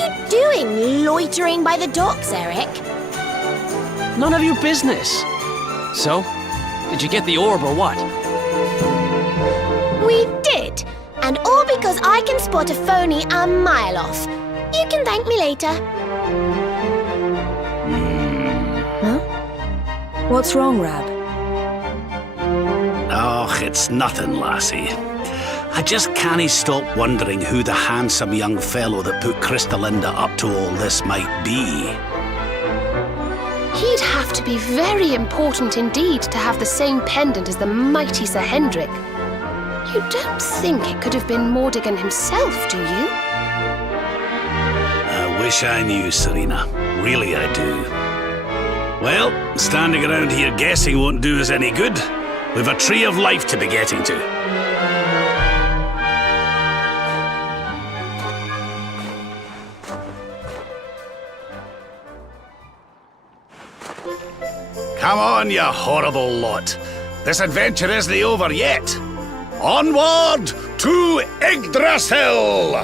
are you doing, loitering by the docks, Eric? None of your business. So, did you get the orb or what? We did. And all because I can spot a phony a mile off. You can thank me later. Huh? What's wrong, Rab? Oh, it's nothing, lassie. I just can't stop wondering who the handsome young fellow that put Crystalinda up to all this might be. He'd have to be very important indeed to have the same pendant as the mighty Sir Hendrik. You don't think it could have been Mordigan himself, do you? I wish I knew, Serena. Really, I do. Well, standing around here guessing won't do us any good. We've a tree of life to be getting to. Come on, you horrible lot. This adventure isn't over yet. Onward to Yggdrasil!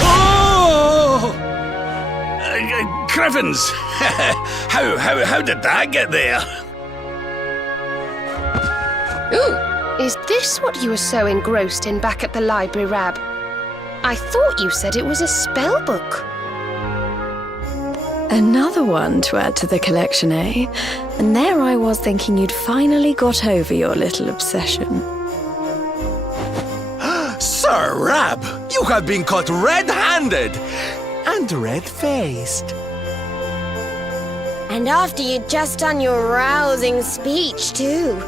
Oh! Crivens! How did that get there? Ooh, is this what you were so engrossed in back at the library, Rab? I thought you said it was a spell book. Another one to add to the collection, eh? And there I was thinking you'd finally got over your little obsession. Sir Rab, you have been caught red-handed and red-faced. And after you'd just done your rousing speech, too.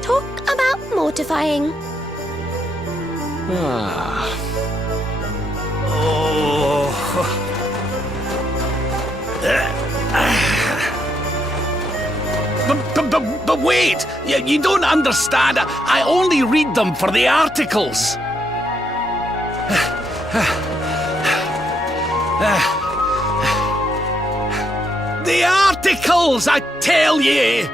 Talk about mortifying. But wait! You don't understand. I only read them for the articles. The articles, I tell ye!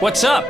What's up?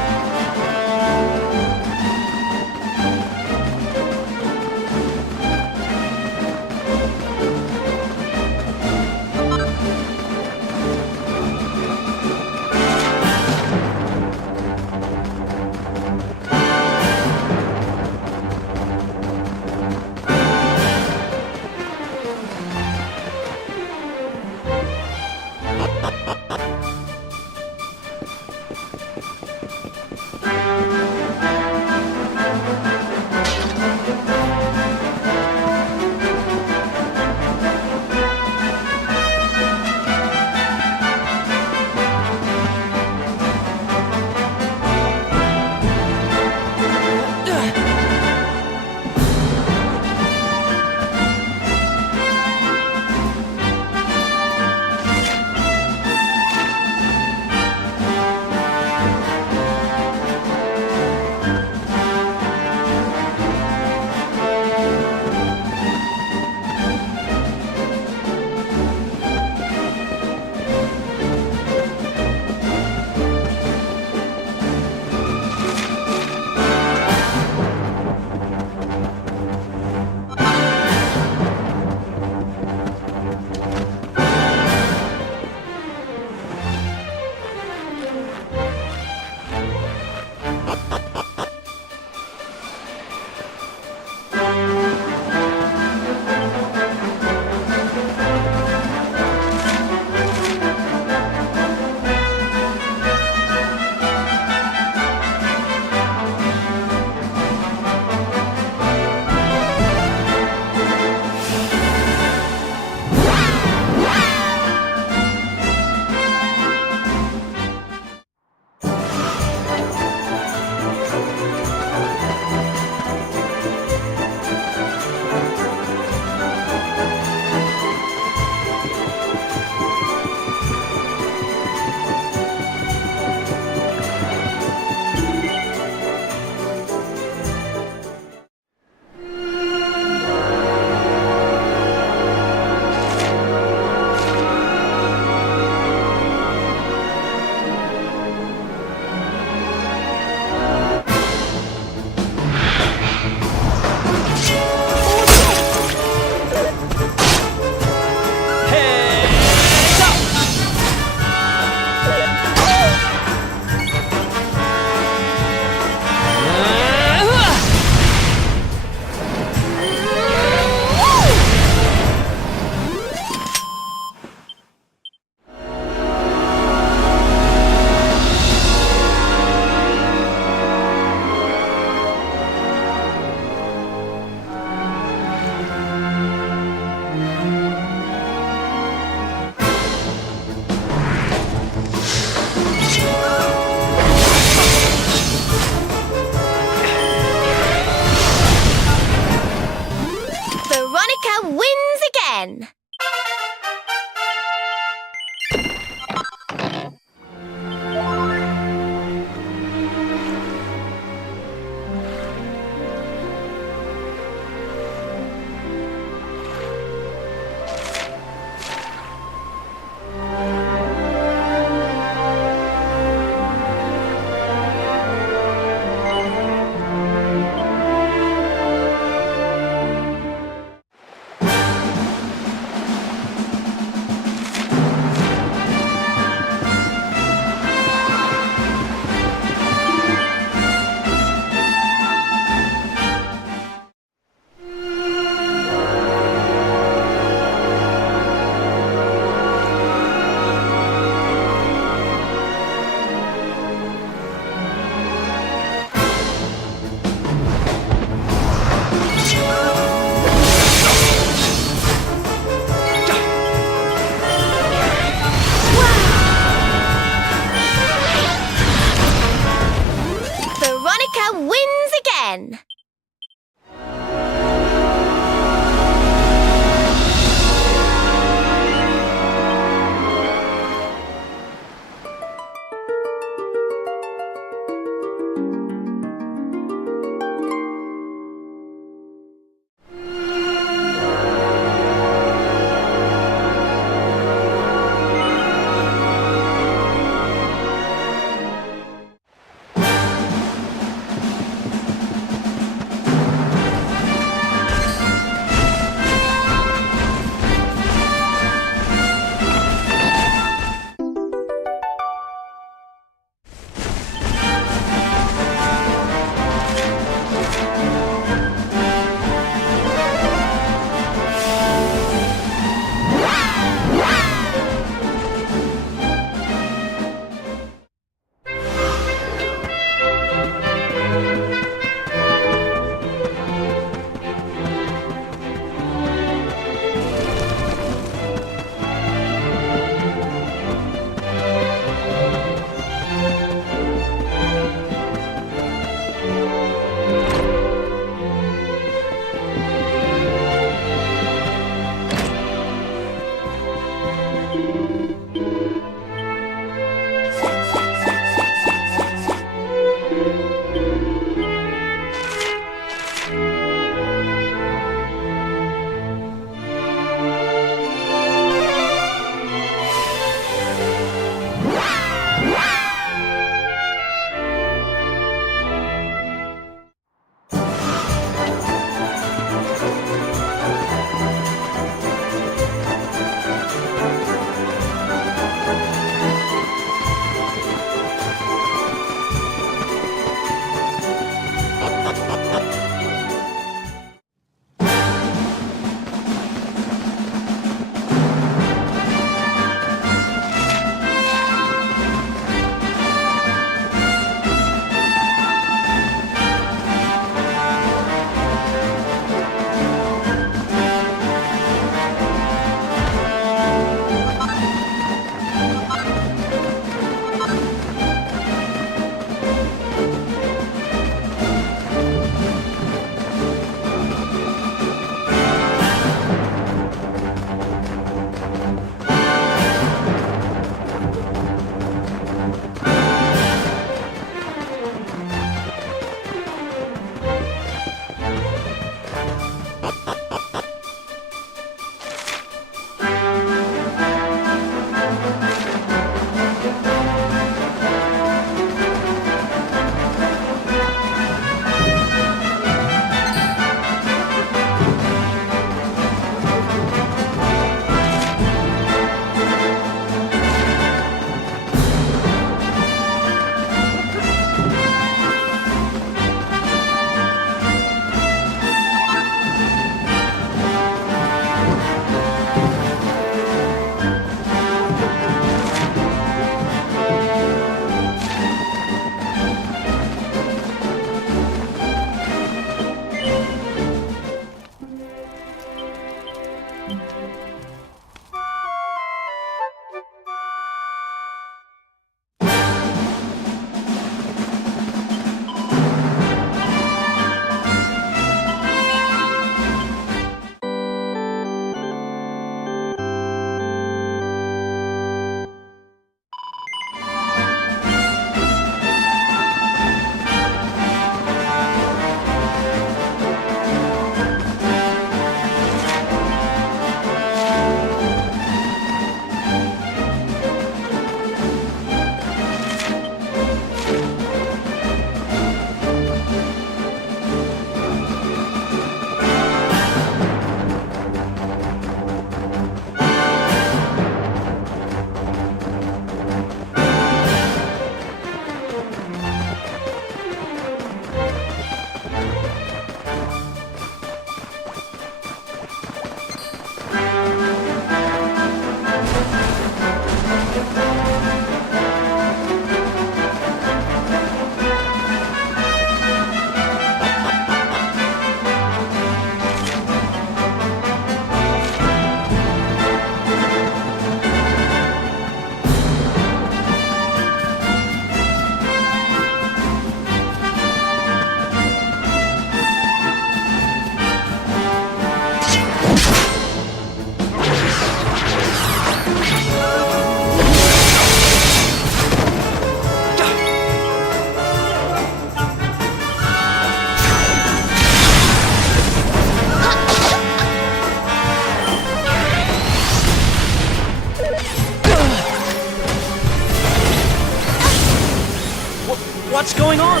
going on?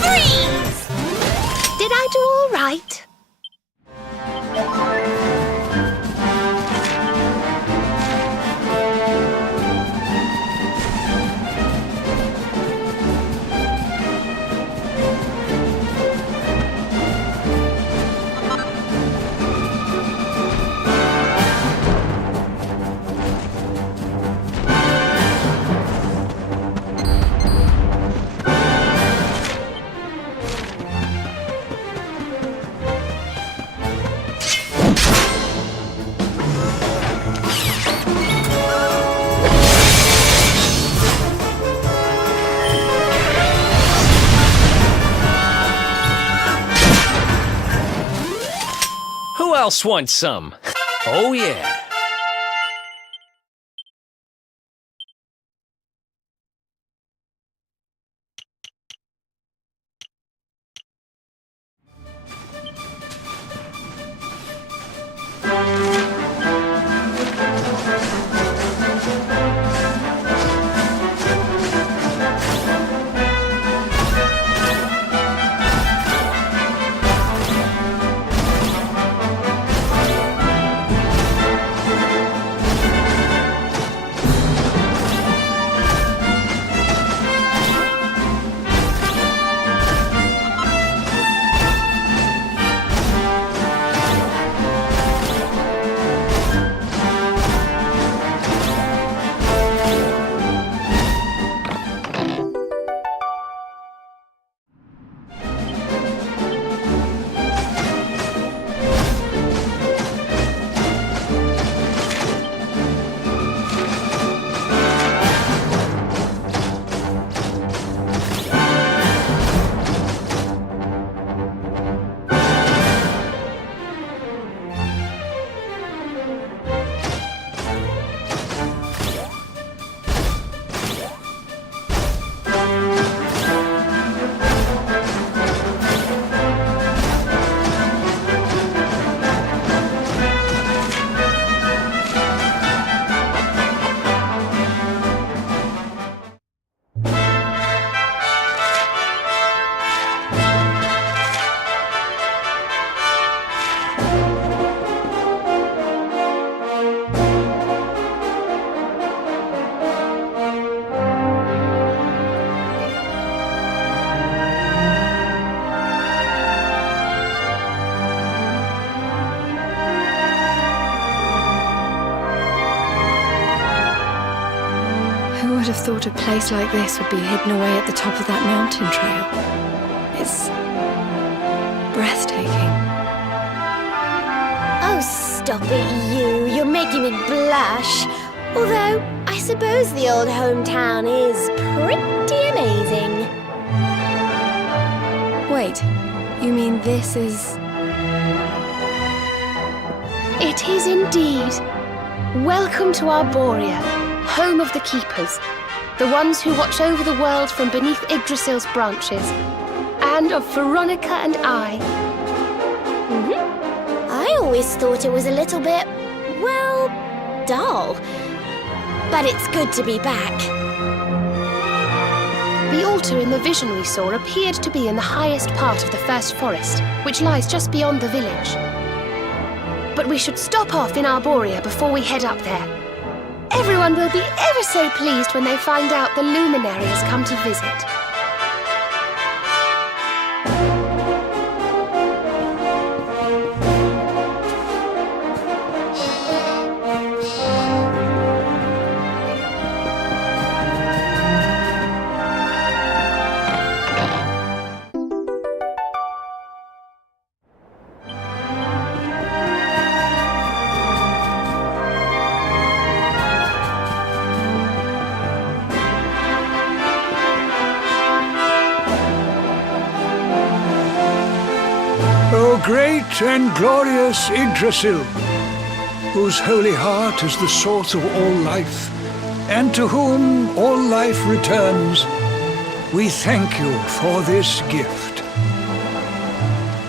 Freeze! Did I do all right? Who else wants some? Oh, yeah. Who would have thought a place like this would be hidden away at the top of that mountain trail? It's breathtaking. Oh, stop it, you. You're making me blush. Although, I suppose the old hometown is pretty amazing. Wait, you mean this is... It is indeed. Welcome to Arboria, home of the Keepers, the ones who watch over the world from beneath Yggdrasil's branches, and of Veronica and I. I always thought it was a little bit, well, dull. But it's good to be back. The altar in the vision we saw appeared to be in the highest part of the first forest, which lies just beyond the village. But we should stop off in Arboria before we head up there. Everyone will be ever so pleased when they find out the luminary has come to visit. O great and glorious Yggdrasil, whose holy heart is the source of all life, and to whom all life returns, we thank you for this gift.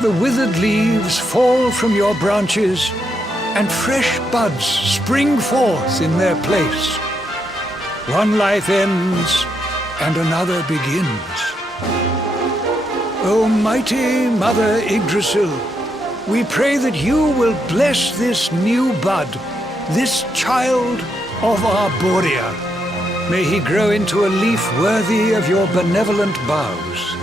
The withered leaves fall from your branches, and fresh buds spring forth in their place. One life ends, and another begins. O mighty Mother Yggdrasil, we pray that you will bless this new bud, this child of Arboria. May he grow into a leaf worthy of your benevolent boughs.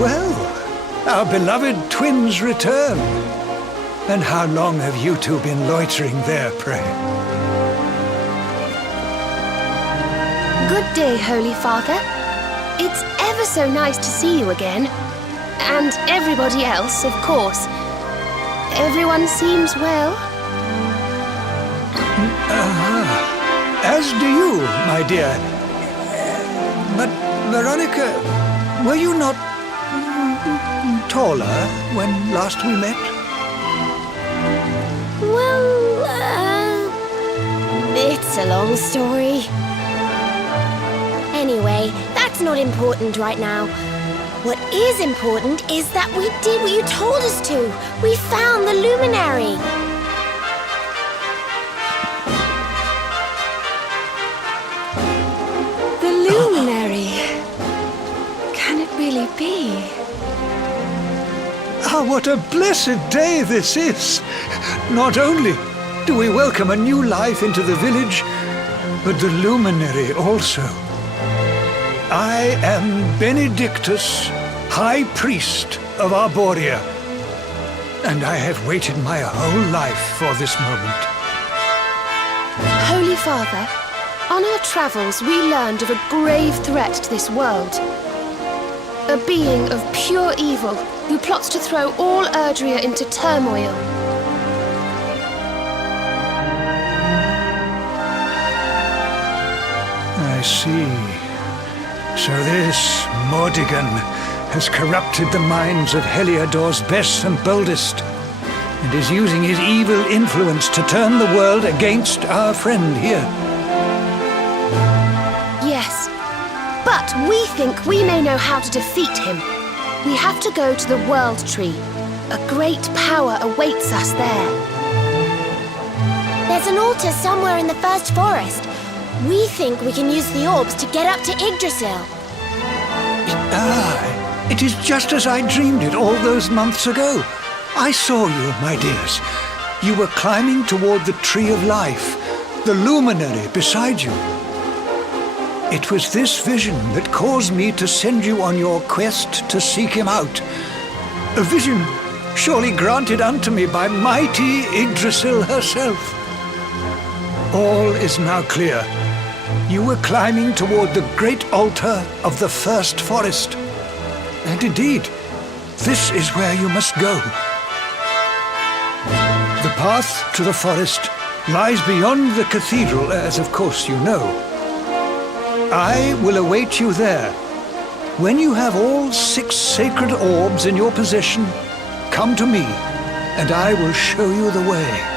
Well, our beloved twins return. And how long have you two been loitering there, pray? Good day, Holy Father. It's ever so nice to see you again. And everybody else, of course. Everyone seems well. As do you, my dear. But, Veronica, were you not taller when last we met? Well, it's a long story. Anyway, that's not important right now. What is important is that we did what you told us to. We found the luminary. The luminary. Can it really be? Ah, what a blessed day this is! Not only do we welcome a new life into the village, but the luminary also. I am Benedictus, High Priest of Arboria, and I have waited my whole life for this moment. Holy Father, on our travels we learned of a grave threat to this world. A being of pure evil who plots to throw all Erdrea into turmoil. I see. So this Mordigan has corrupted the minds of Heliodor's best and boldest, and is using his evil influence to turn the world against our friend here. Yes, but we think we may know how to defeat him. We have to go to the World Tree. A great power awaits us there. There's an altar somewhere in the first forest. We think we can use the orbs to get up to Yggdrasil. Ah, it is just as I dreamed it all those months ago. I saw you, my dears. You were climbing toward the Tree of Life, the luminary beside you. It was this vision that caused me to send you on your quest to seek him out. A vision surely granted unto me by mighty Yggdrasil herself. All is now clear. You were climbing toward the great altar of the first forest. And indeed, this is where you must go. The path to the forest lies beyond the cathedral, as of course you know. I will await you there. When you have all 6 sacred orbs in your possession, come to me, and I will show you the way.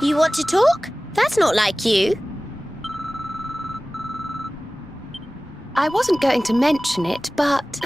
You want to talk? That's not like you. I wasn't going to mention it, but...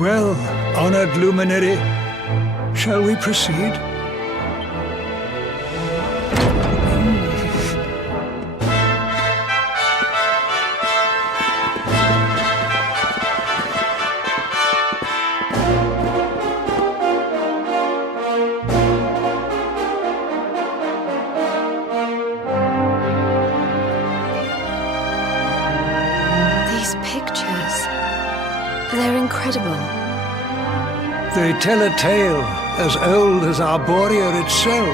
Well, honored luminary, shall we proceed? These pictures, they're incredible. They tell a tale as old as Arboria itself.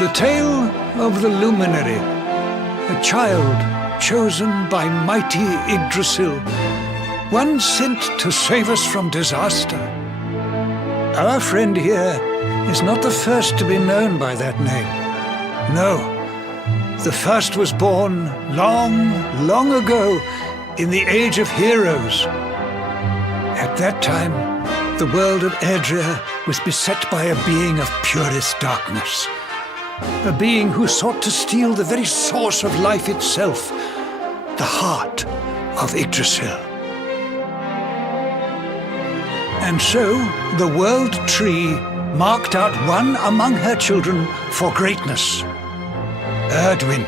The tale of the luminary, a child chosen by mighty Yggdrasil, one sent to save us from disaster. Our friend here is not the first to be known by that name. No, the first was born long, long ago in the Age of Heroes. At that time, the world of Adria was beset by a being of purest darkness. A being who sought to steal the very source of life itself, the heart of Yggdrasil. And so, the World Tree marked out one among her children for greatness. Erdwin,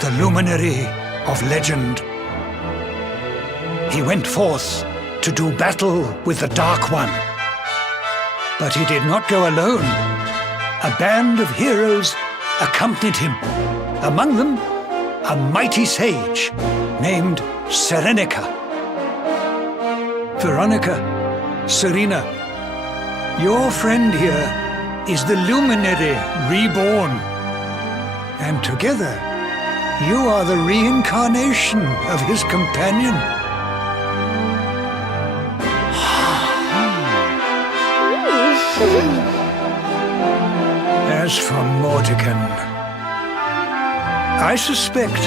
the luminary of legend. He went forth to do battle with the Dark One. But he did not go alone. A band of heroes accompanied him. Among them, a mighty sage named Serenica. Veronica, Serena, your friend here is the luminary reborn. And together, you are the reincarnation of his companion. As for Mordekan, I suspect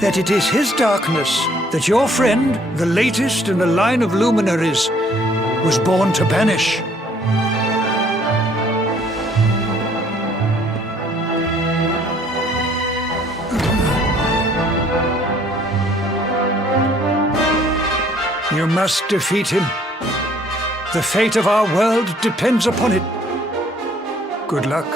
that it is his darkness that your friend, the latest in a line of luminaries, was born to banish. You must defeat him. The fate of our world depends upon it. Good luck.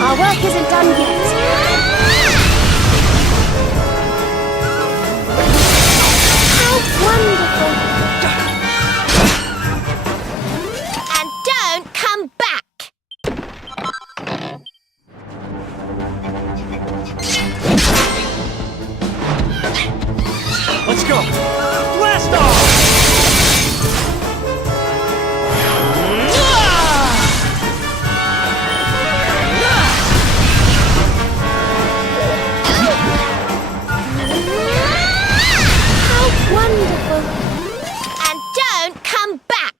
Our work isn't done yet. How wonderful! And don't come back! Let's go! Blast off! Wonderful! And don't come back!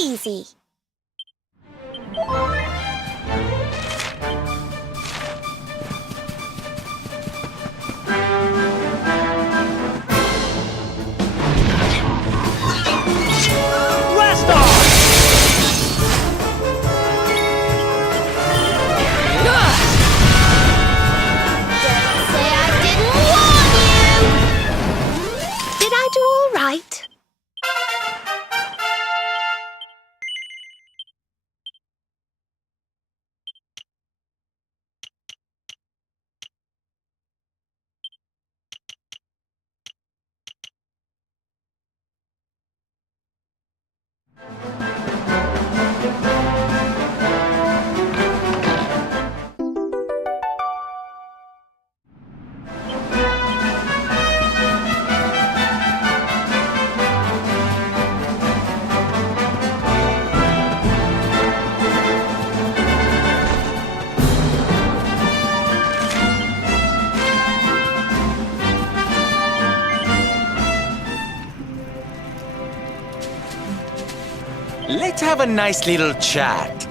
Easy. Blast off! Don't say I didn't warn you! Did I do all right? Let's have a nice little chat.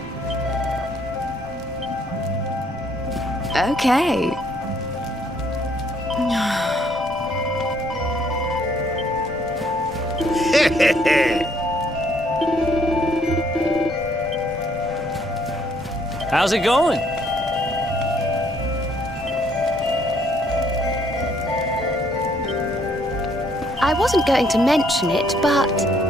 Okay. How's it going? I wasn't going to mention it, but...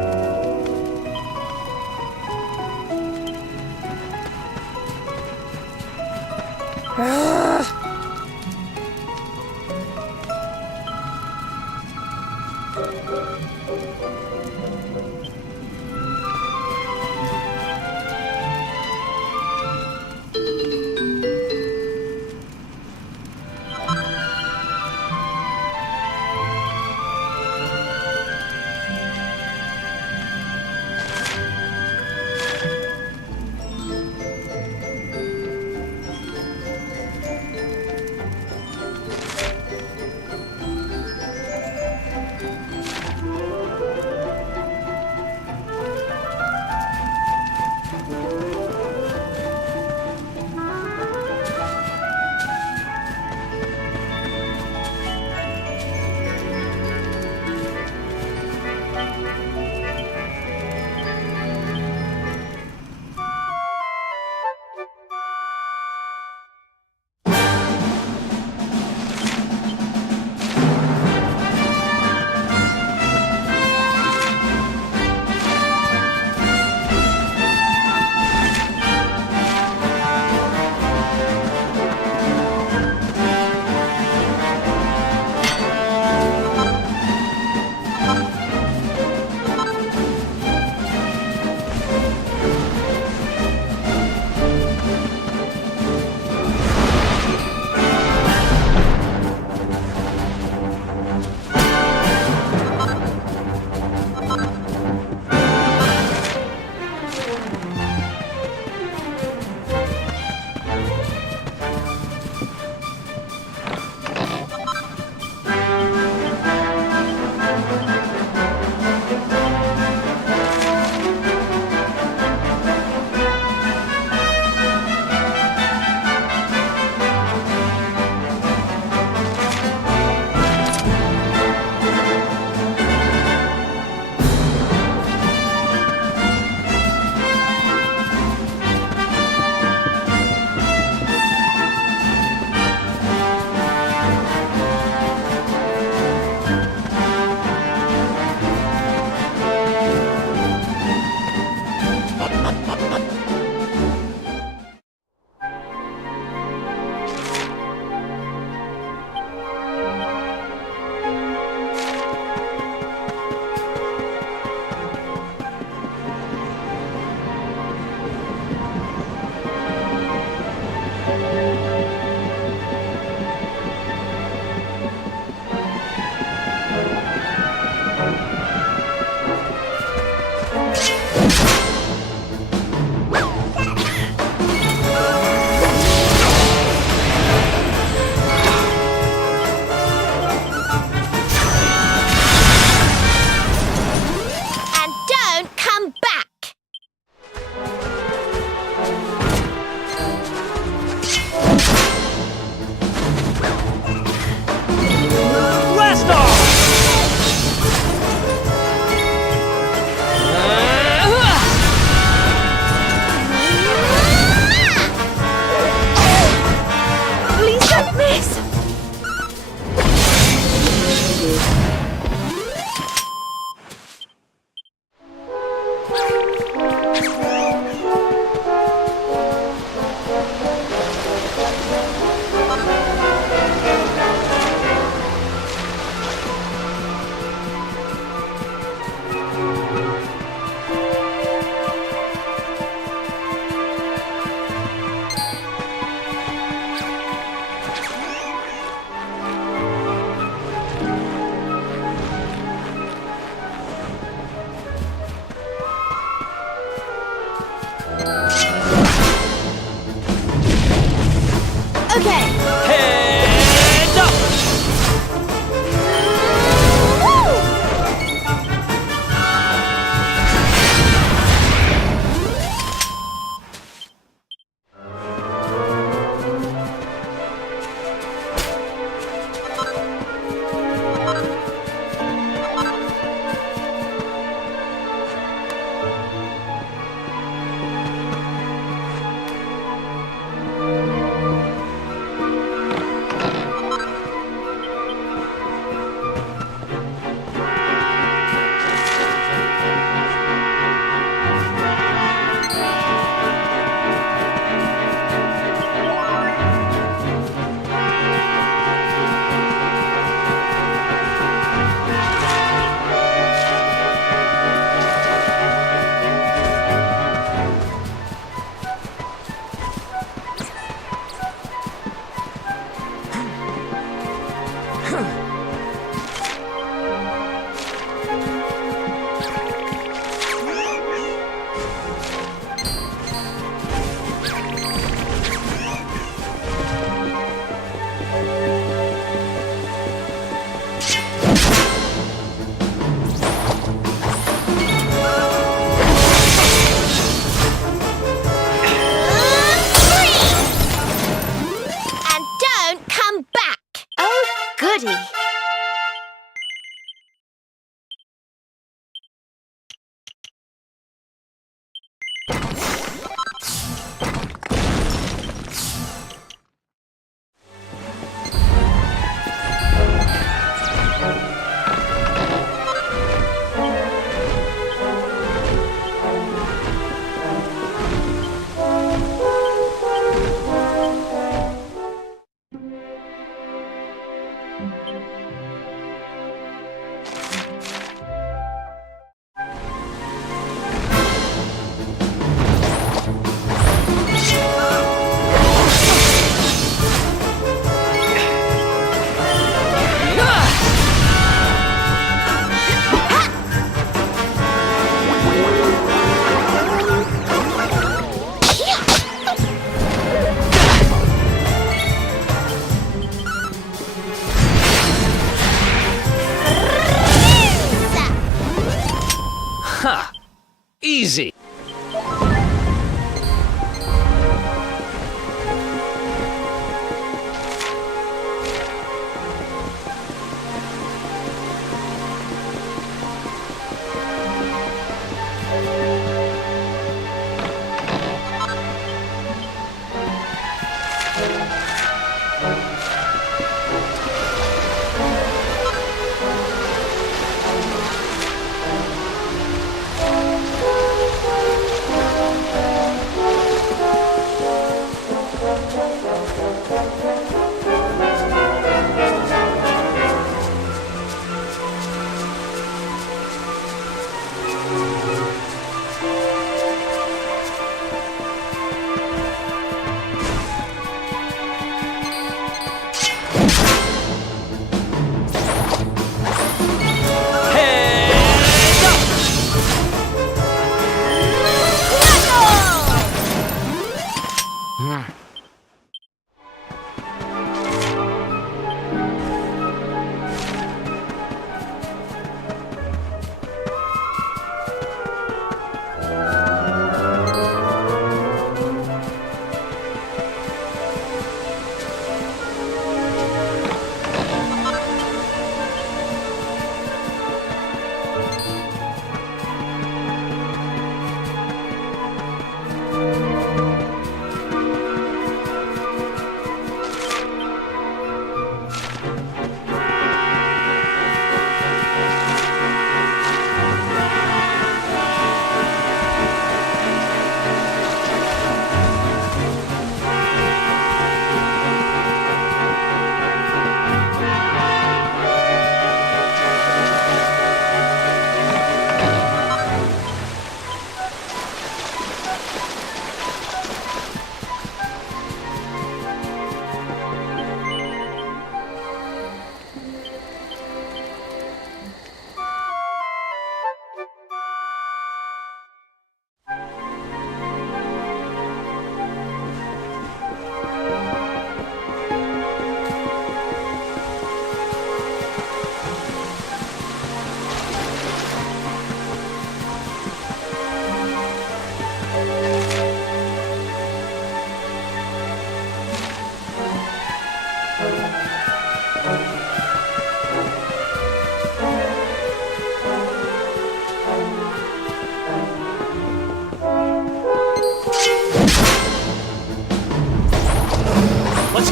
Okay. Head up!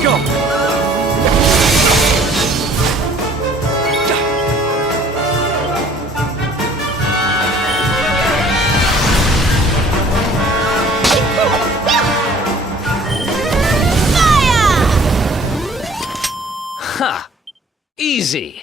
go! Ha! Easy.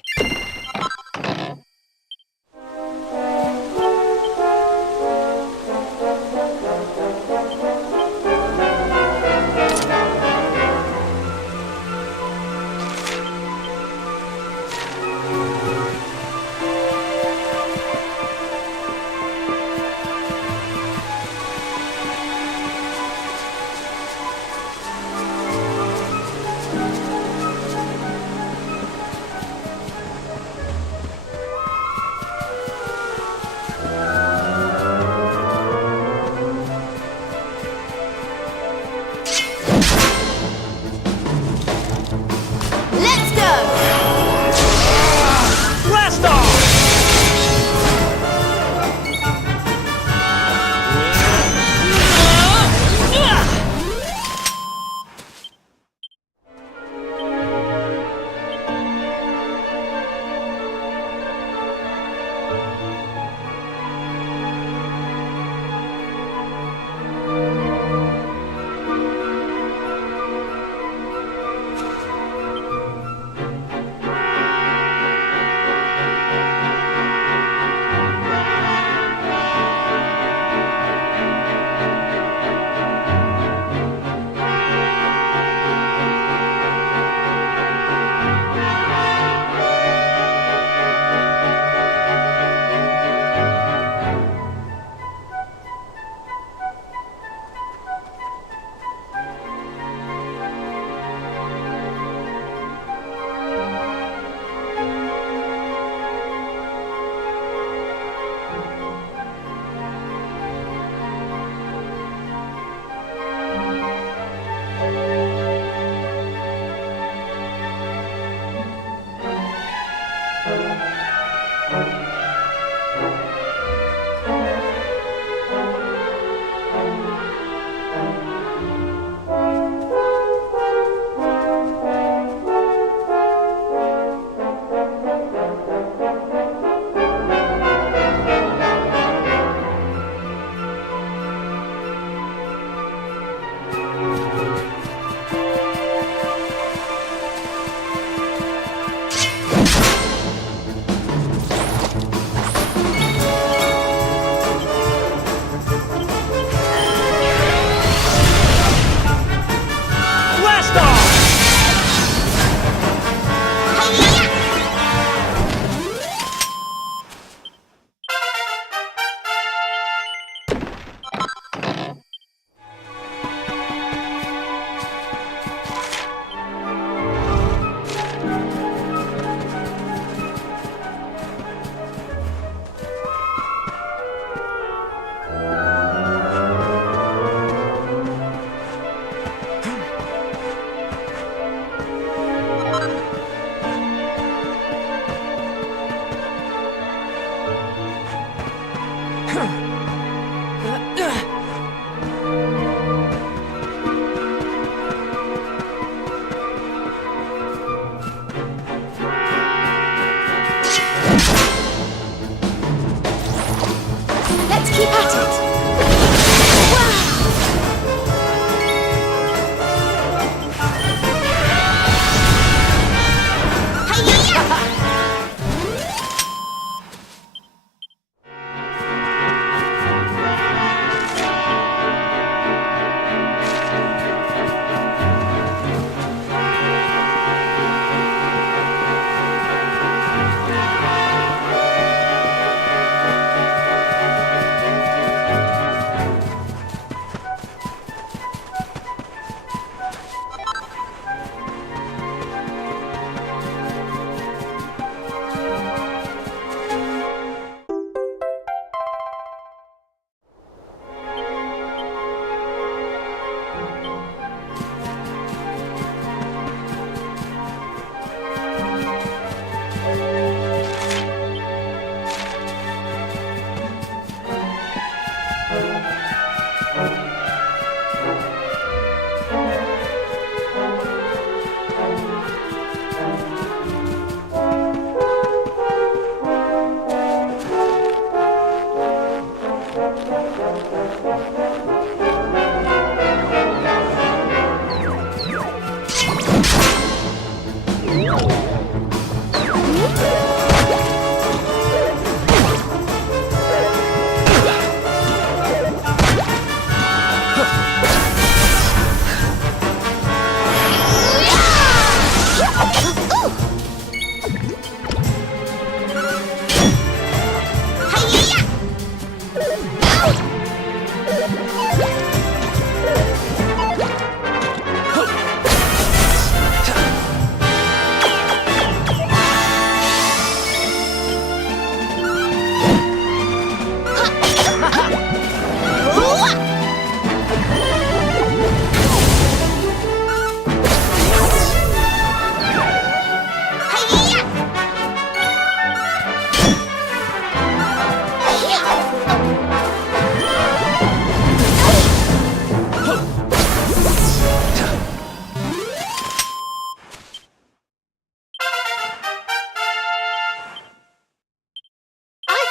I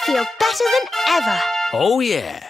feel better than ever. Oh, yeah.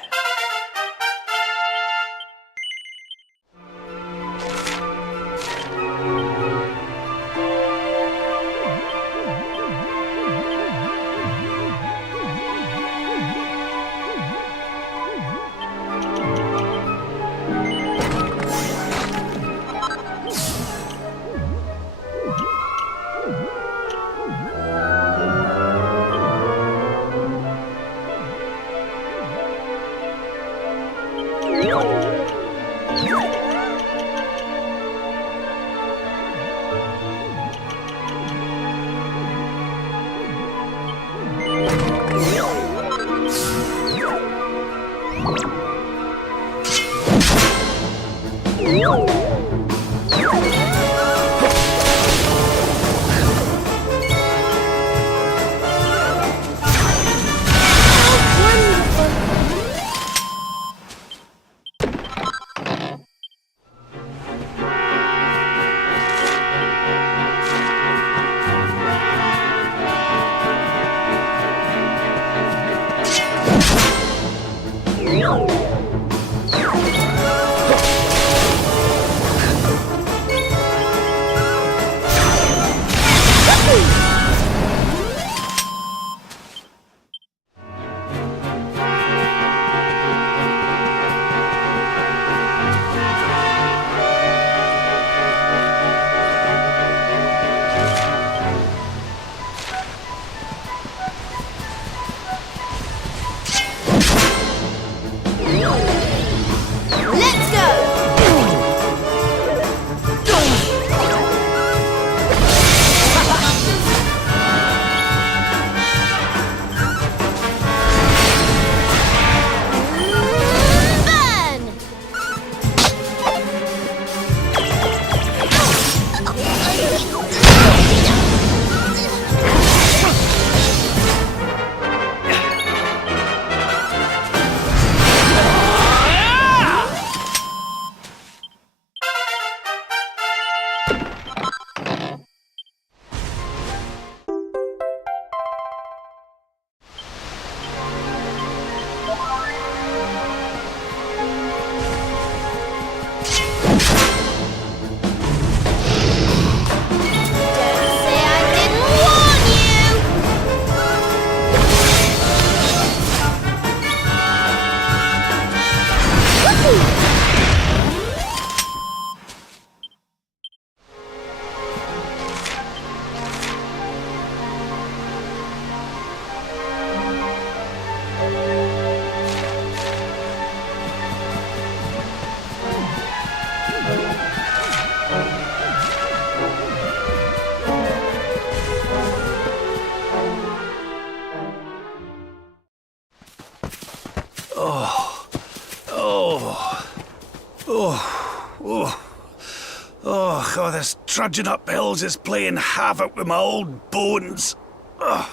Oh, this trudging up hills is playing havoc with my old bones. Ugh.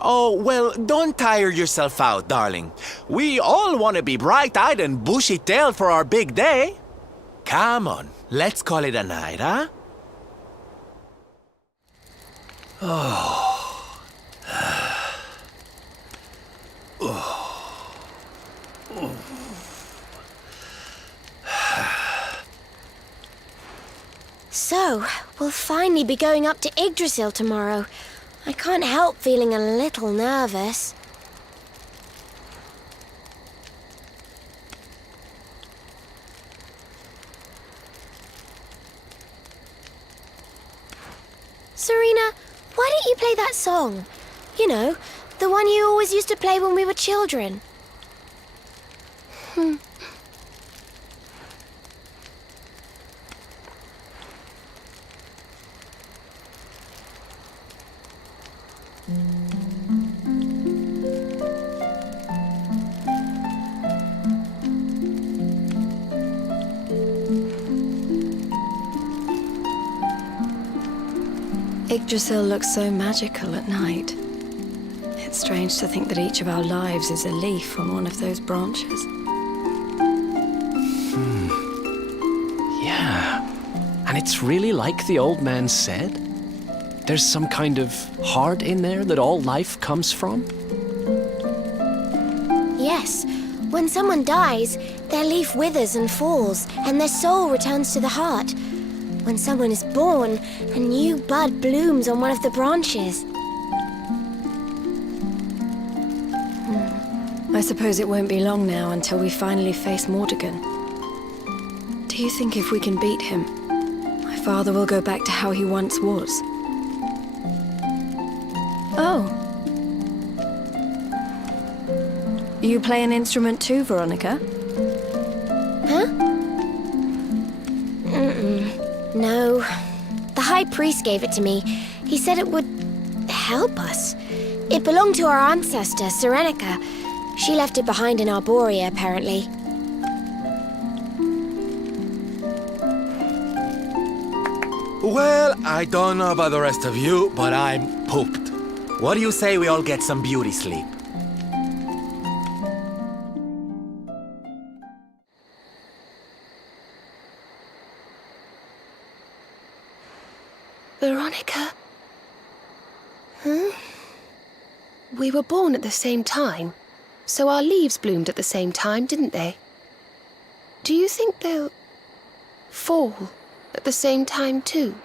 Oh, well, don't tire yourself out, darling. We all want to be bright-eyed and bushy-tailed for our big day. Come on, let's call it a night, huh? Oh. So, we'll finally be going up to Yggdrasil tomorrow. I can't help feeling a little nervous. Serena, why don't you play that song? You know, the one you always used to play when we were children. Yggdrasil looks so magical at night. It's strange to think that each of our lives is a leaf on one of those branches. Yeah. And it's really like the old man said? There's some kind of heart in there that all life comes from? Yes, when someone dies, their leaf withers and falls, and their soul returns to the heart. When someone is born, a new bud blooms on one of the branches. I suppose it won't be long now until we finally face Mordegon. Do you think if we can beat him, my father will go back to how he once was? Oh. You play an instrument too, Veronica? Huh? No. The High Priest gave it to me. He said it would help us. It belonged to our ancestor, Serenica. She left it behind in Arboria, apparently. Well, I don't know about the rest of you, but I'm pooped. What do you say we all get some beauty sleep? Veronica? Huh? We were born at the same time, so our leaves bloomed at the same time, didn't they? Do you think they'll fall at the same time too?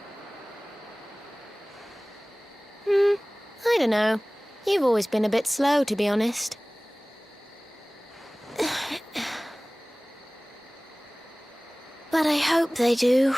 I don't know. You've always been a bit slow, to be honest. But I hope they do.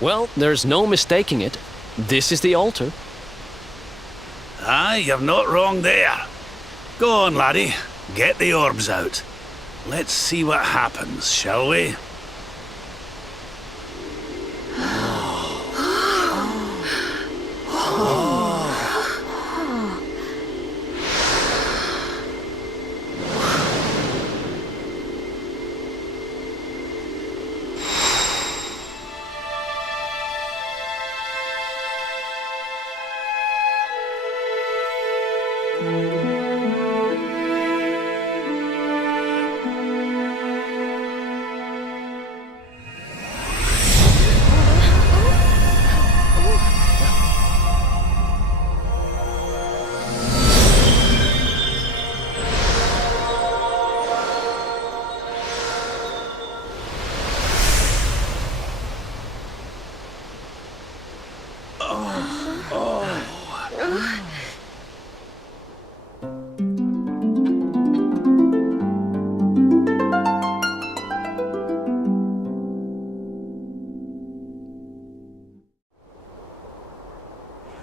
Well, there's no mistaking it. This is the altar. Aye, you're not wrong there. Go on, laddie. Get the orbs out. Let's see what happens, shall we?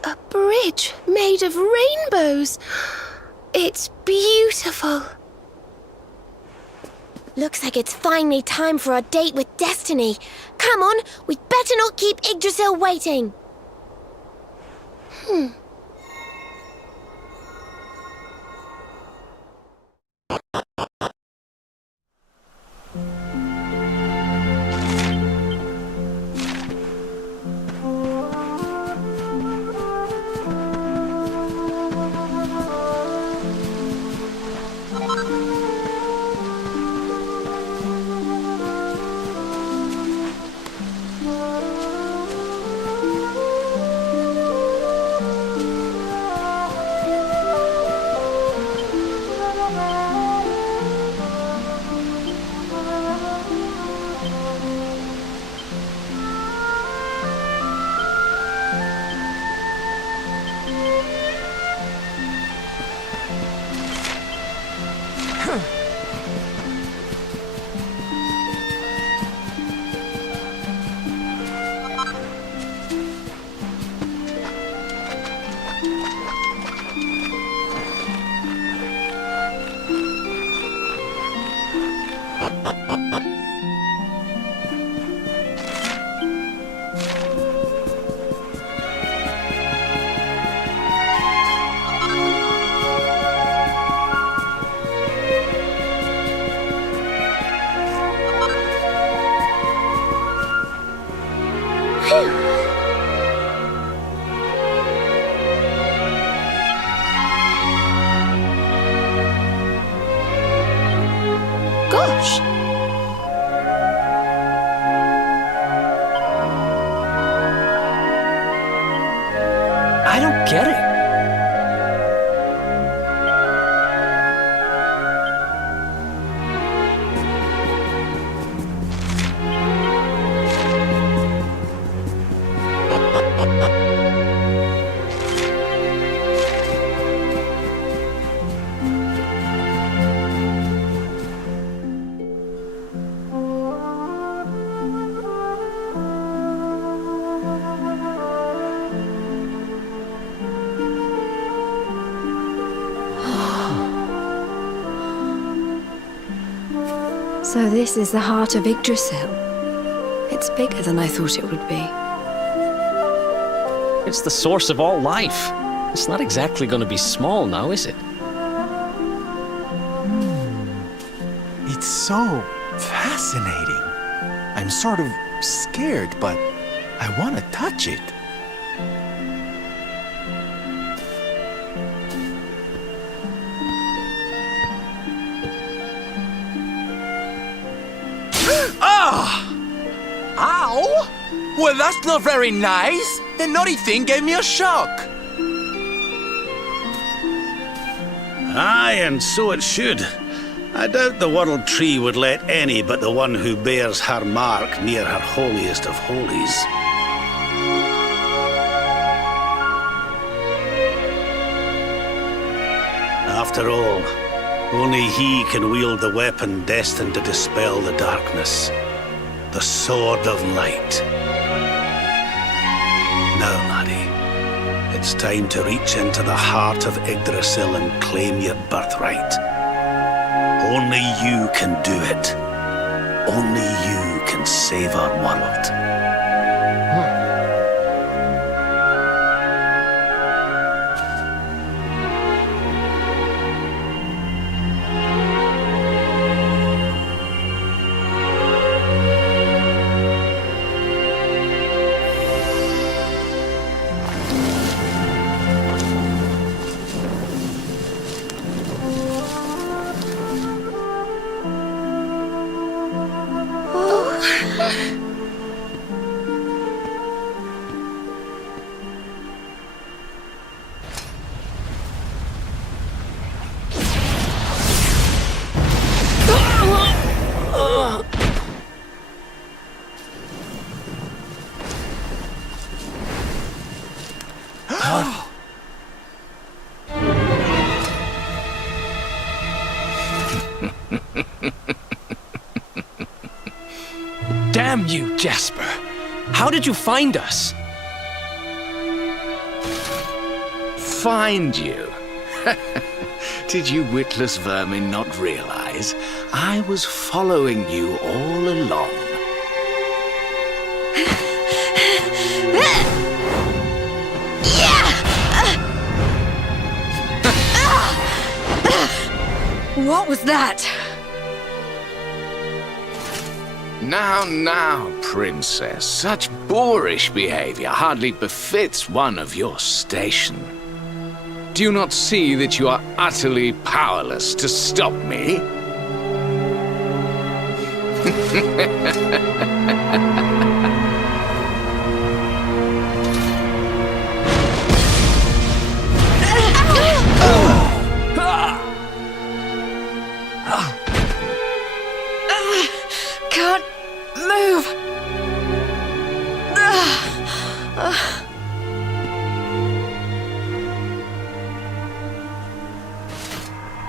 A bridge made of rainbows. It's beautiful. Looks like it's finally time for our date with Destiny. Come on, we'd better not keep Yggdrasil waiting. get it. So this is the heart of Yggdrasil. It's bigger than I thought it would be. It's the source of all life. It's not exactly going to be small now, is it? It's so fascinating. I'm sort of scared, but I want to touch it. Ah! Ow! Well, that's not very nice. The naughty thing gave me a shock. Aye, and so it should. I doubt the World Tree would let any but the one who bears her mark near her holiest of holies. After all, only he can wield the weapon destined to dispel the darkness. The Sword of Light. Now, laddie, it's time to reach into the heart of Yggdrasil and claim your birthright. Only you can do it. Only you can save our world. Damn you, Jasper. How did you find us? Find you? Did you witless vermin not realize I was following you all along? What was that? Now, princess. Such boorish behavior hardly befits one of your station. Do you not see that you are utterly powerless to stop me? Can't move.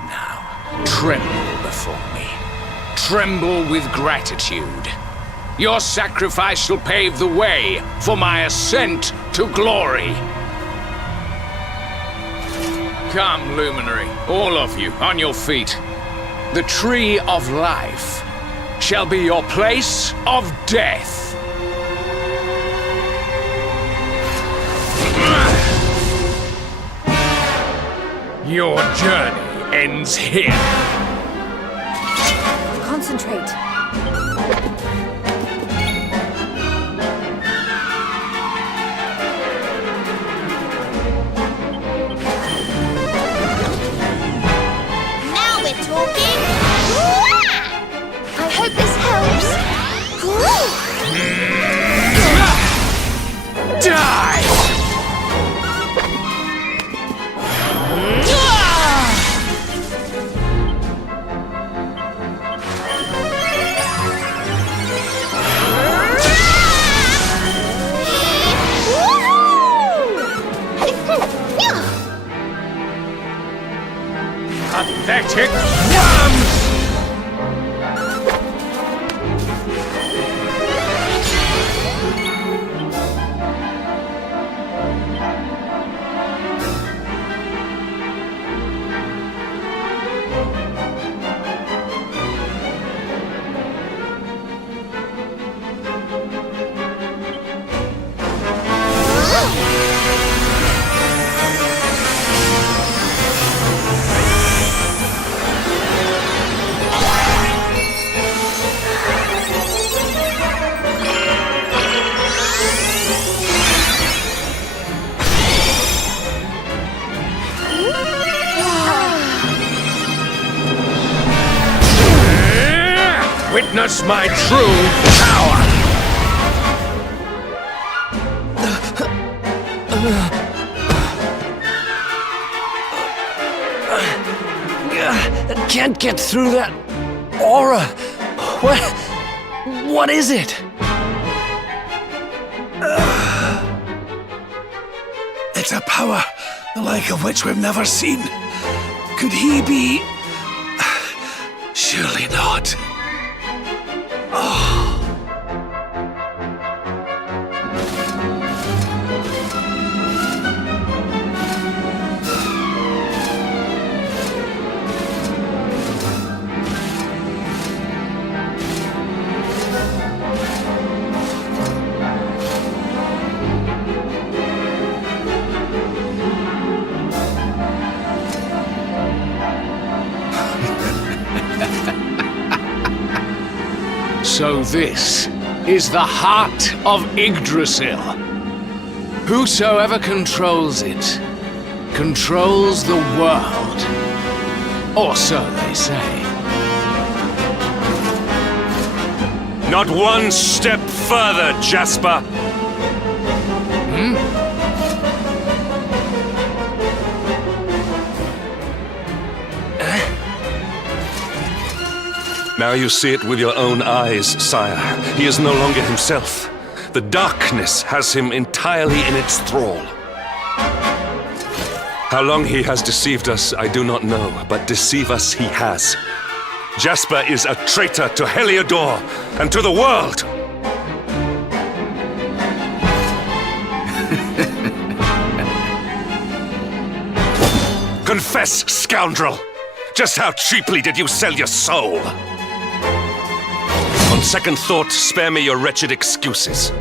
Now, tremble before me. Tremble with gratitude. Your sacrifice shall pave the way for my ascent to glory. Come, Luminary, all of you, on your feet. The Tree of Life shall be your place of death. Your journey ends here. Concentrate. Now we're talking. I hope this helps. Die! heretic worms! Witness my true power! I can't get through that aura. What is it? It's a power the like of which we've never seen. Could he be... Surely not. So this is the heart of Yggdrasil. Whosoever controls it, controls the world. Or so they say. Not one step further, Jasper! Now you see it with your own eyes, sire. He is no longer himself. The darkness has him entirely in its thrall. How long he has deceived us, I do not know, but deceive us he has. Jasper is a traitor to Heliodor and to the world! Confess, scoundrel! Just how cheaply did you sell your soul? On second thought, spare me your wretched excuses.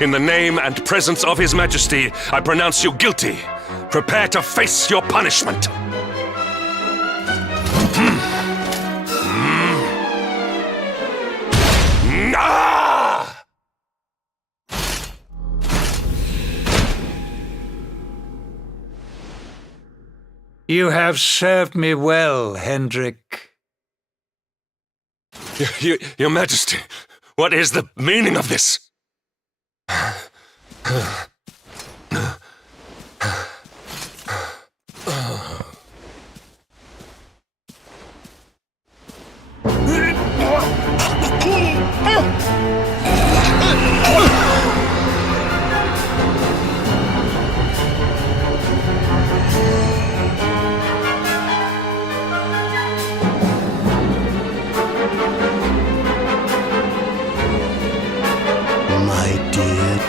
In the name and presence of His Majesty, I pronounce you guilty. Prepare to face your punishment. You have served me well, Hendrik. Your Majesty, what is the meaning of this?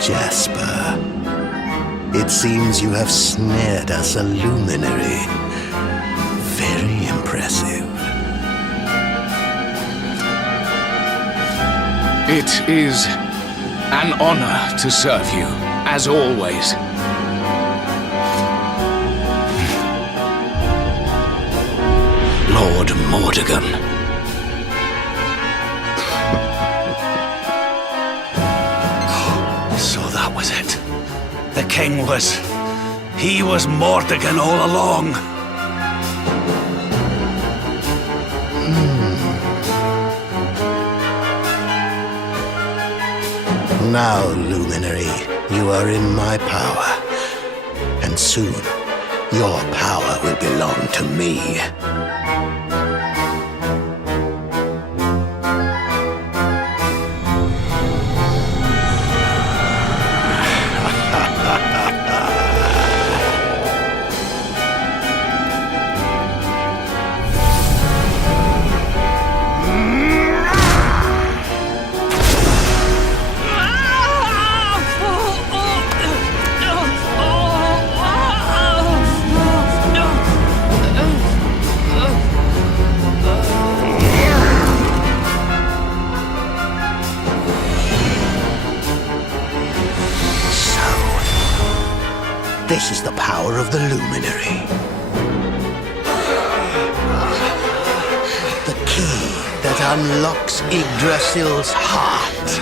Jasper, it seems you have snared us a luminary. Very impressive. It is an honor to serve you, as always. Lord Mordegon. So that was it. The king was... He was Mordegon all along. Now, Luminary, you are in my power. And soon, your power will belong to me. This is the power of the luminary. The key that unlocks Yggdrasil's heart.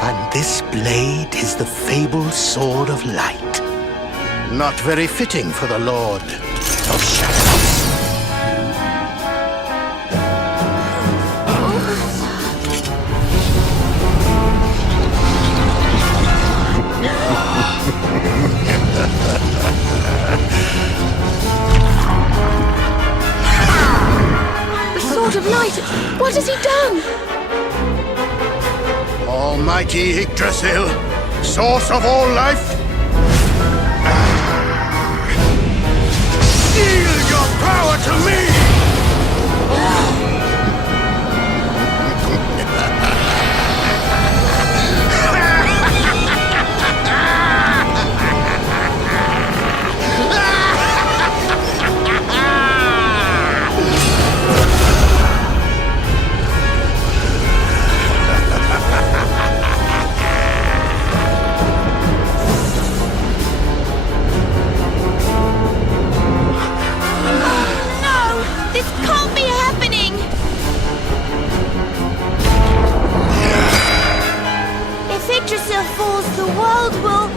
And this blade is the fabled Sword of Light. Not very fitting for the Lord of Shadows. The Sword of Light! What has he done? Almighty Yggdrasil, source of all life, yield your power to me! Yggdrasil falls, the world will...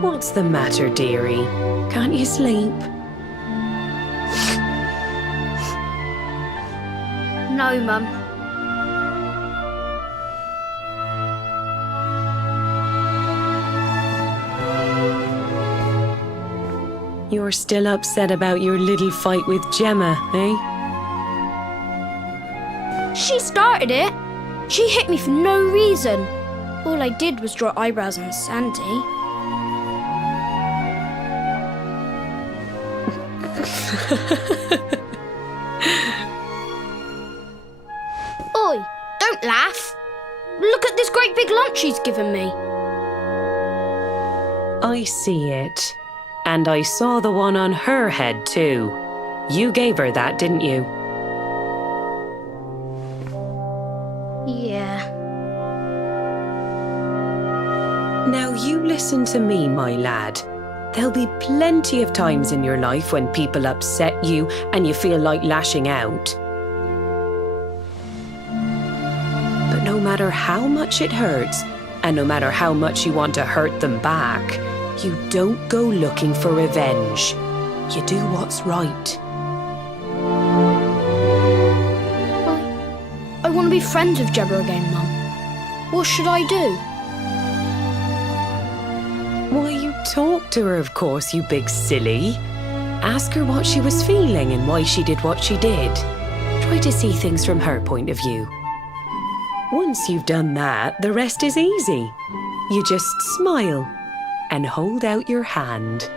What's the matter, dearie? Can't you sleep? No, Mum. You're still upset about your little fight with Gemma, eh? She started it. She hit me for no reason. All I did was draw eyebrows on Sandy. Oi, don't laugh. Look at this great big lunch she's given me. I see it. And I saw the one on her head too. You gave her that, didn't you? Yeah. Now you listen to me, my lad. There'll be plenty of times in your life when people upset you and you feel like lashing out. But no matter how much it hurts, and no matter how much you want to hurt them back, you don't go looking for revenge. You do what's right. I want to be friends with Gemma again, Mum. What should I do? Why, you talk to her, of course, you big silly. Ask her what she was feeling and why she did what she did. Try to see things from her point of view. Once you've done that, the rest is easy. You just smile and hold out your hand.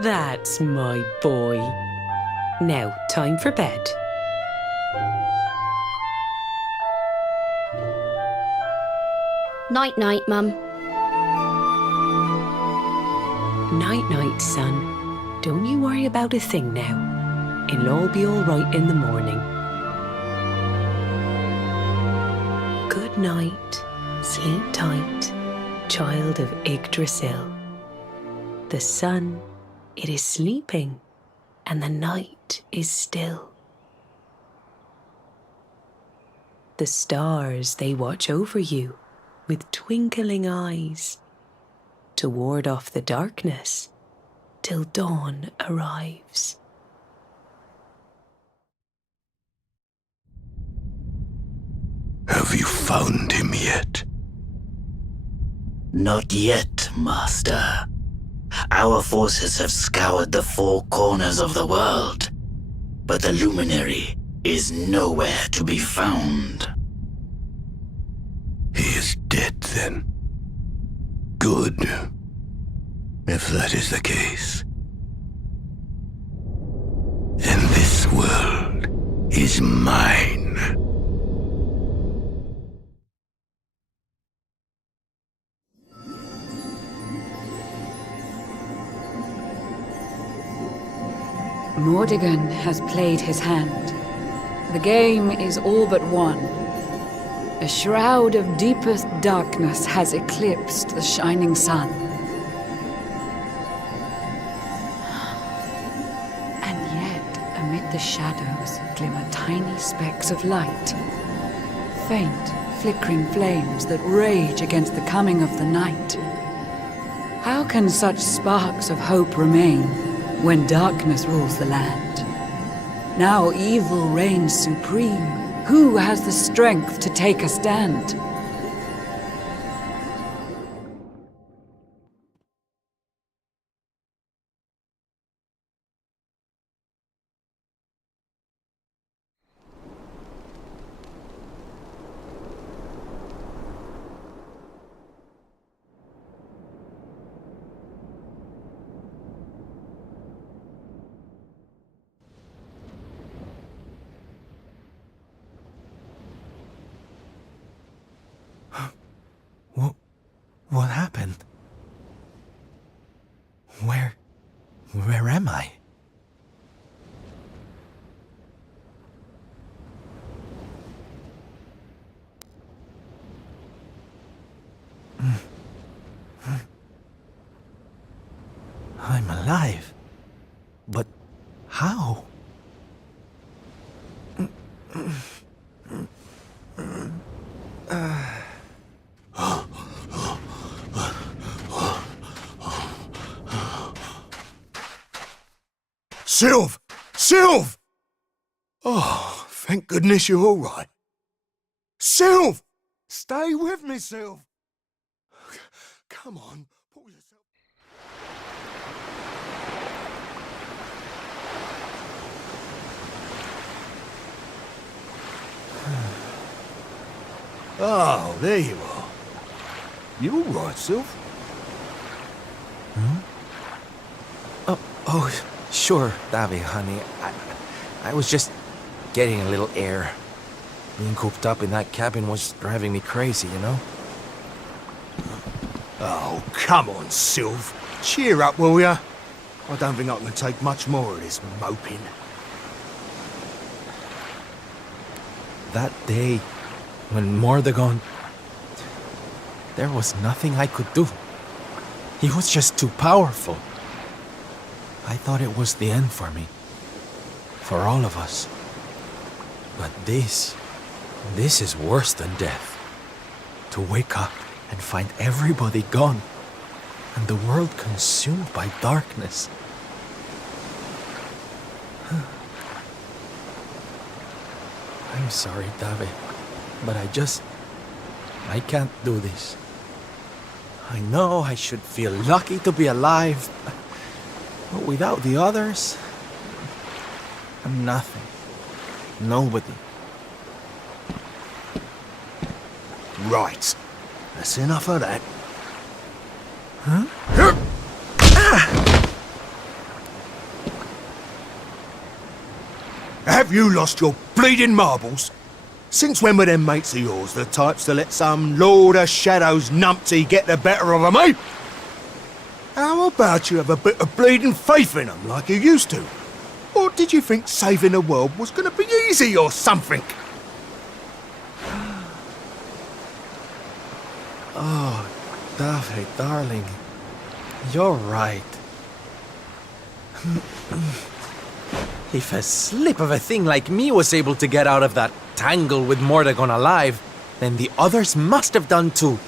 That's my boy. Now, time for bed. Night-night, Mum. Night-night, son. Don't you worry about a thing now. It'll all be all right in the morning. Good night. Sleep tight. child of Yggdrasil. The sun, it is sleeping, and the night is still. The stars, they watch over you with twinkling eyes to ward off the darkness till dawn arrives. Have you found him yet? Not yet, Master. Our forces have scoured the four corners of the world, but the luminary is nowhere to be found. He is dead, then. Good. If that is the case. Then this world is mine. Mordegon has played his hand. The game is all but won. A shroud of deepest darkness has eclipsed the shining sun. And yet, amid the shadows, glimmer tiny specks of light. Faint, flickering flames that rage against the coming of the night. How can such sparks of hope remain when darkness rules the land? Now evil reigns supreme. Who has the strength to take a stand? What happened? Where am I? I'm alive. But how? Sylv! Sylv! Oh, thank goodness you're all right. Sylv! Stay with me, Sylv! Come on, pull yourself... Oh, there you are. You all right, Sylv? Oh, sure, Davi, honey. I was just getting a little air. Being cooped up in that cabin was driving me crazy, you know? Oh, come on, Sylv. Cheer up, will ya? I don't think I can take much more of this moping. That day, when Mordegon... There was nothing I could do. He was just too powerful. I thought it was the end for me. For all of us. But this is worse than death. To wake up and find everybody gone, and the world consumed by darkness. I'm sorry, Davi, but I can't do this. I know I should feel lucky to be alive, but without the others, I'm nothing. Nobody. Right. That's enough of that. Huh? Have you lost your bleeding marbles? Since when were them mates of yours the types to let some Lord of Shadows numpty get the better of 'em, eh? How about you have a bit of bleeding faith in 'em like you used to? Or did you think saving the world was gonna be easy or something? Oh, Daphne, darling. You're right. If a slip of a thing like me was able to get out of that tangle with Mordagon alive, then the others must have done too.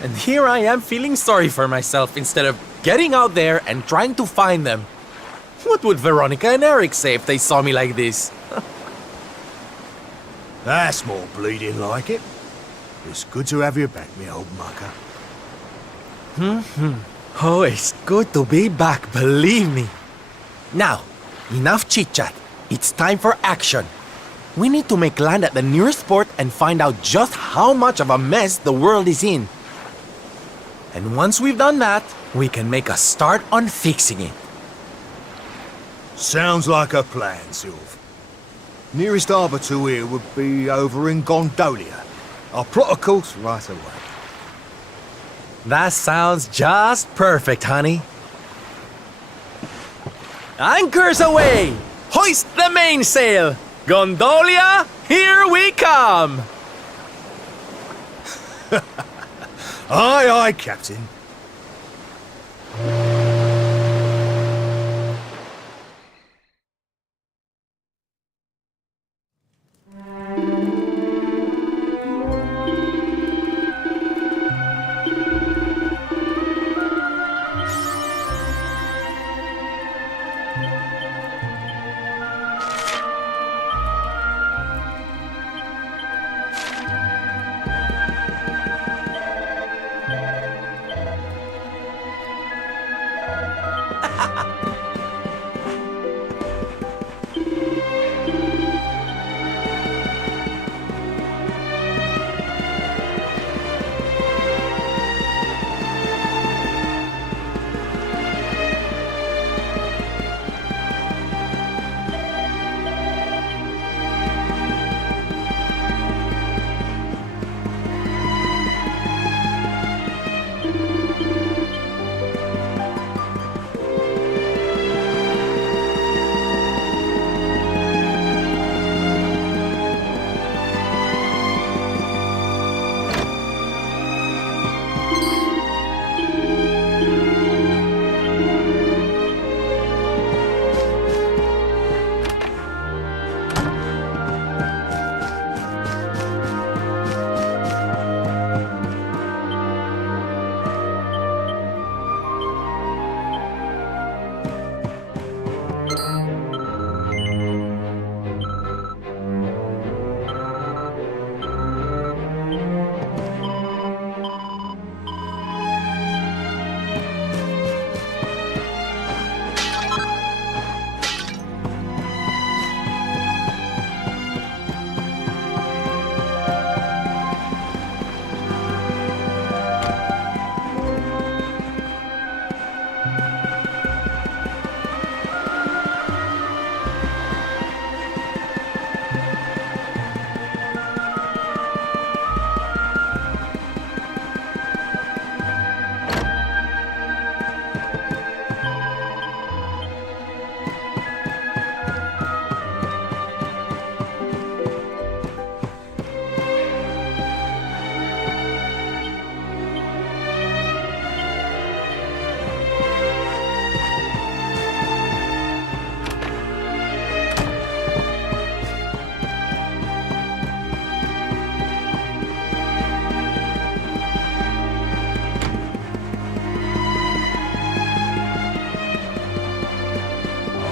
And here I am feeling sorry for myself instead of getting out there and trying to find them. What would Veronica and Eric say if they saw me like this? That's more bleeding like it. It's good to have you back, me old mucker. Oh, it's good to be back, believe me. Now, enough chit-chat. It's time for action. We need to make land at the nearest port and find out just how much of a mess the world is in. And once we've done that, we can make a start on fixing it. Sounds like a plan, Sylv. Nearest harbour to here would be over in Gondolia. I'll plot a course right away. That sounds just perfect, honey. Anchors away! Hoist the mainsail! Gondolia, here we come! Aye, aye, Captain.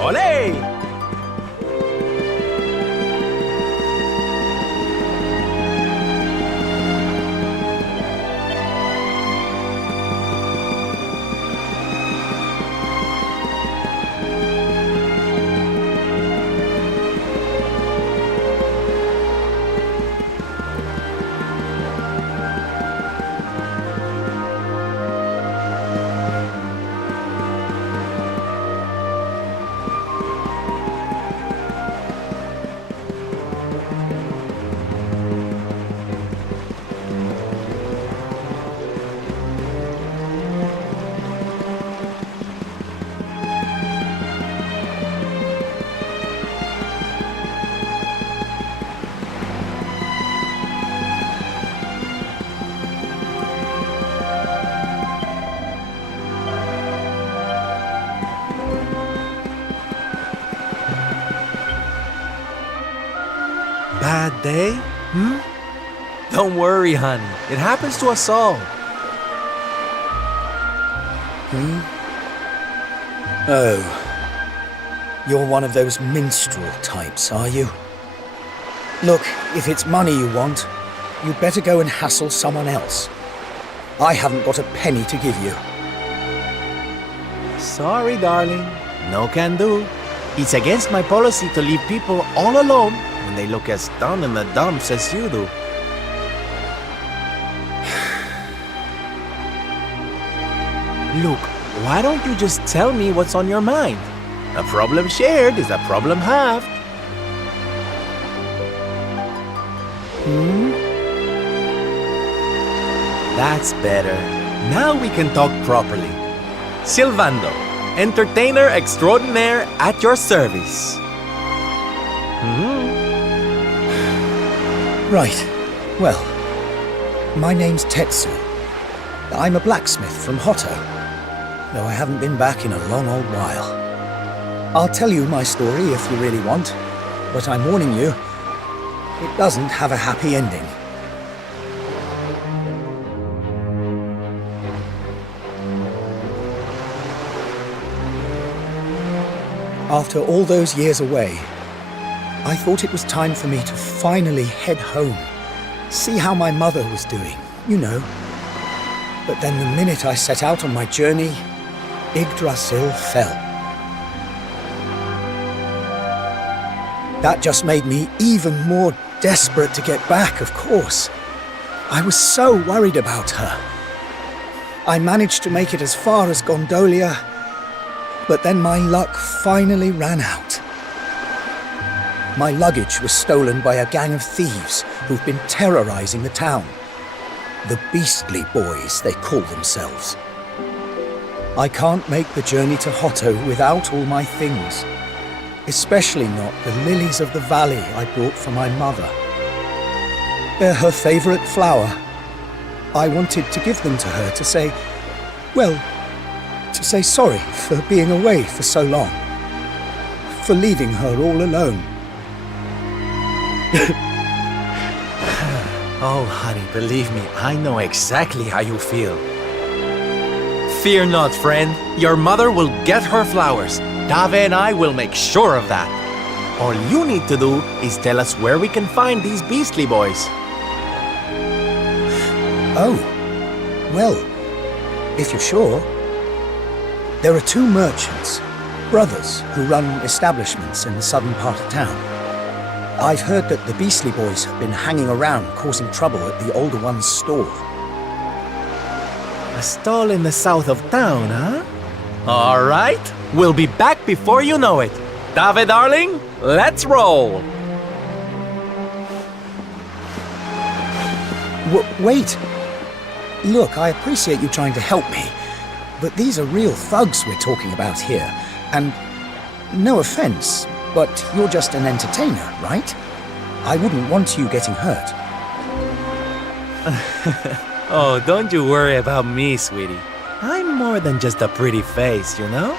Olé! Bad day? Don't worry, honey. It happens to us all. Oh. You're one of those minstrel types, are you? Look, if it's money you want, you'd better go and hassle someone else. I haven't got a penny to give you. Sorry, darling. No can do. It's against my policy to leave people all alone when they look as down in the dumps as you do. Look, why don't you just tell me what's on your mind? A problem shared is a problem halved. That's better. Now we can talk properly. Sylando, entertainer extraordinaire at your service. Right. Well, my name's Tetsu. I'm a blacksmith from Hotto, though I haven't been back in a long old while. I'll tell you my story if you really want, but I'm warning you, it doesn't have a happy ending. After all those years away, I thought it was time for me to finally head home, see how my mother was doing, you know. But then the minute I set out on my journey, Yggdrasil fell. That just made me even more desperate to get back, of course. I was so worried about her. I managed to make it as far as Gondolia, but then my luck finally ran out. My luggage was stolen by a gang of thieves who've been terrorizing the town. The Beastly Boys, they call themselves. I can't make the journey to Hotto without all my things, especially not the lilies of the valley I brought for my mother. They're her favorite flower. I wanted to give them to her to say, well, to say sorry for being away for so long, for leaving her all alone. Oh, honey, believe me, I know exactly how you feel. Fear not, friend. Your mother will get her flowers. Dave and I will make sure of that. All you need to do is tell us where we can find these Beastly Boys. Oh, well, if you're sure. There are two merchants, brothers, who run establishments in the southern part of town. I've heard that the Beastly Boys have been hanging around causing trouble at the older one's store. A stall in the south of town, huh? All right, we'll be back before you know it. Dave, darling, let's roll. Wait. Look, I appreciate you trying to help me, but these are real thugs we're talking about here, and no offense, but you're just an entertainer, right? I wouldn't want you getting hurt. Oh, don't you worry about me, sweetie. I'm more than just a pretty face, you know?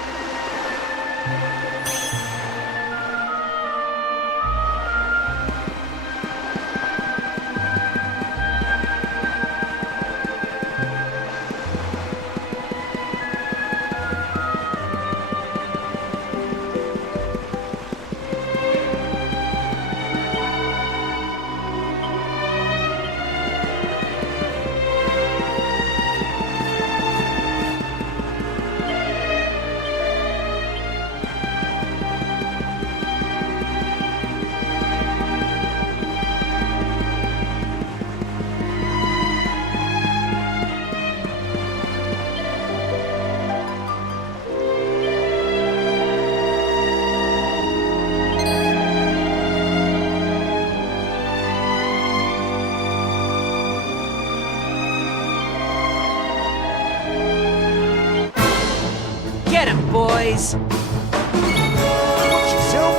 Get him, boys! Watch yourself.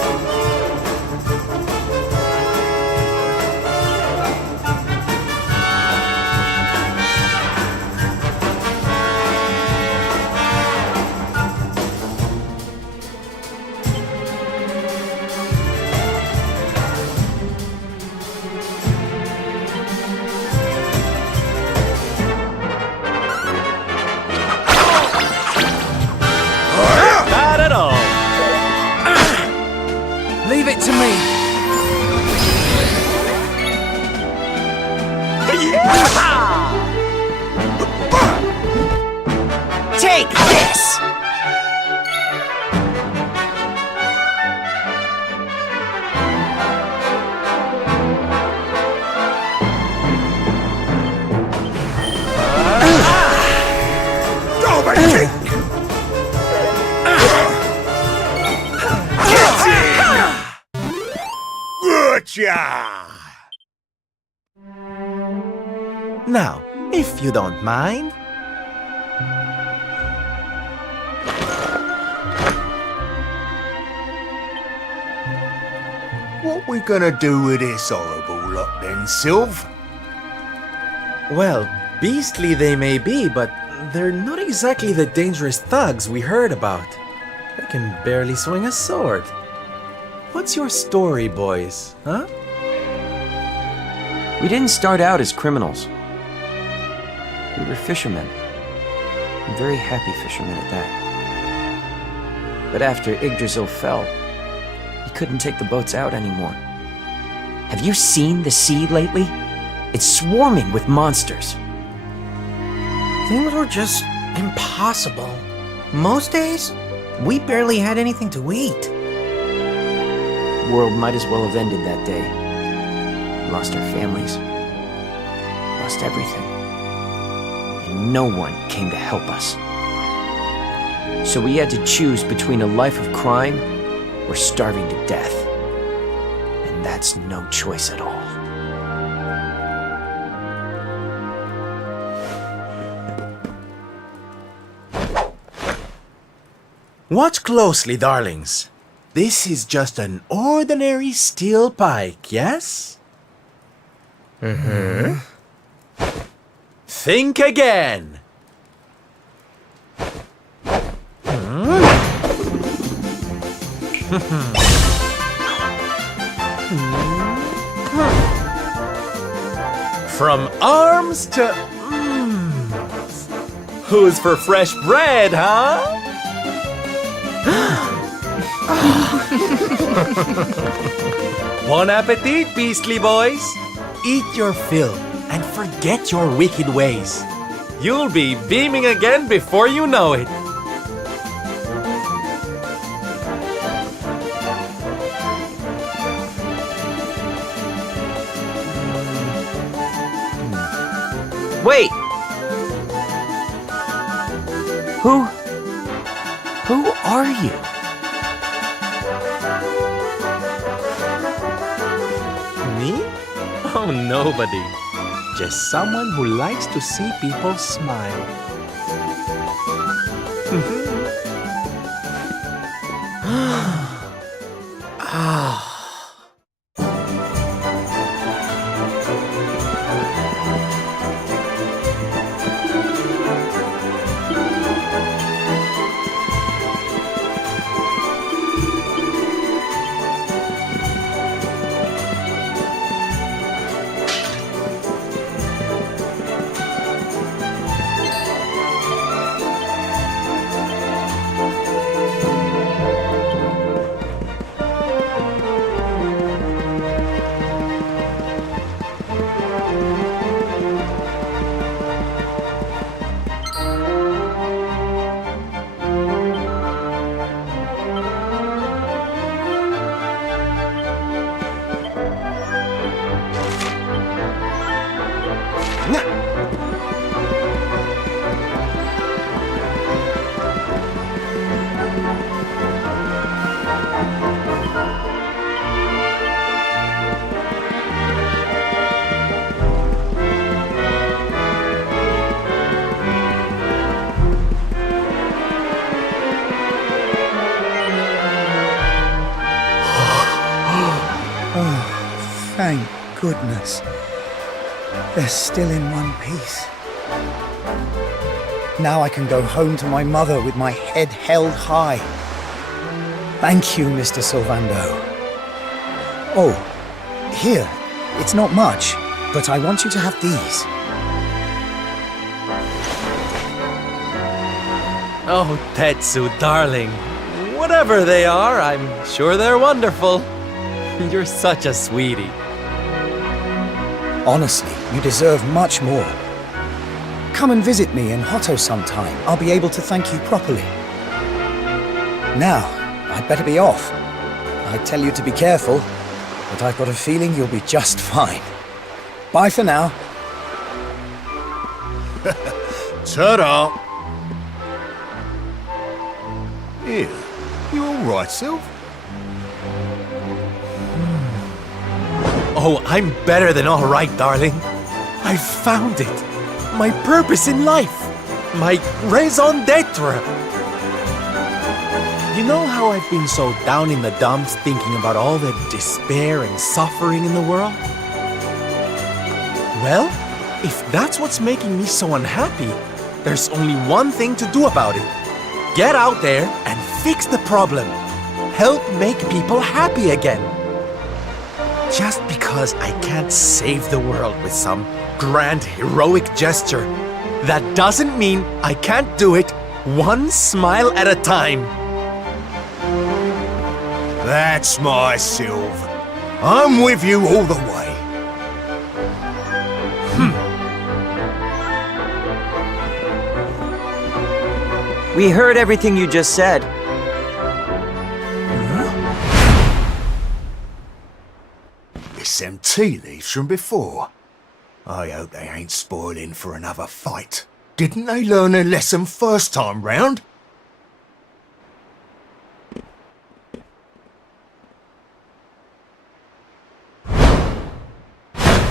Now, if you don't mind. What we gonna do with this horrible lot then, Sylv? Well, beastly they may be, but they're not exactly the dangerous thugs we heard about. They can barely swing a sword. What's your story, boys, huh? We didn't start out as criminals. We were fishermen. And very happy fishermen at that. But after Yggdrasil fell, he couldn't take the boats out anymore. Have you seen the sea lately? It's swarming with monsters. Things were just impossible. Most days, we barely had anything to eat. The world might as well have ended that day. We lost our families. Lost everything. And no one came to help us. So we had to choose between a life of crime or starving to death. And that's no choice at all. Watch closely, darlings. This is just an ordinary steel pike, yes? Mm-hmm. Think again. From arms to... Who's for fresh bread, huh? Bon appetit, beastly boys! Eat your fill and forget your wicked ways. You'll be beaming again before you know it. Wait! Who are you? Me? Oh, nobody. Just someone who likes to see people smile. Ah. Thank goodness. They're still in one piece. Now I can go home to my mother with my head held high. Thank you, Mr. Sylando. Oh, here. It's not much, but I want you to have these. Oh, Tetsu, darling. Whatever they are, I'm sure they're wonderful. You're such a sweetie. Honestly, you deserve much more. Come and visit me in Hotto sometime. I'll be able to thank you properly. Now, I'd better be off. I tell you to be careful, but I've got a feeling you'll be just fine. Bye for now. Ta-da! Here, you all right, Sylv? Oh, I'm better than all right, darling. I found it! My purpose in life! My raison d'etre! You know how I've been so down in the dumps thinking about all the despair and suffering in the world? Well, if that's what's making me so unhappy, there's only one thing to do about it. Get out there and fix the problem. Help make people happy again. Just because I can't save the world with some grand heroic gesture, that doesn't mean I can't do it one smile at a time. That's my Sylv. I'm with you all the way. We heard everything you just said. It's them tea leaves from before. I hope they ain't spoiling for another fight. Didn't they learn their lesson first time round?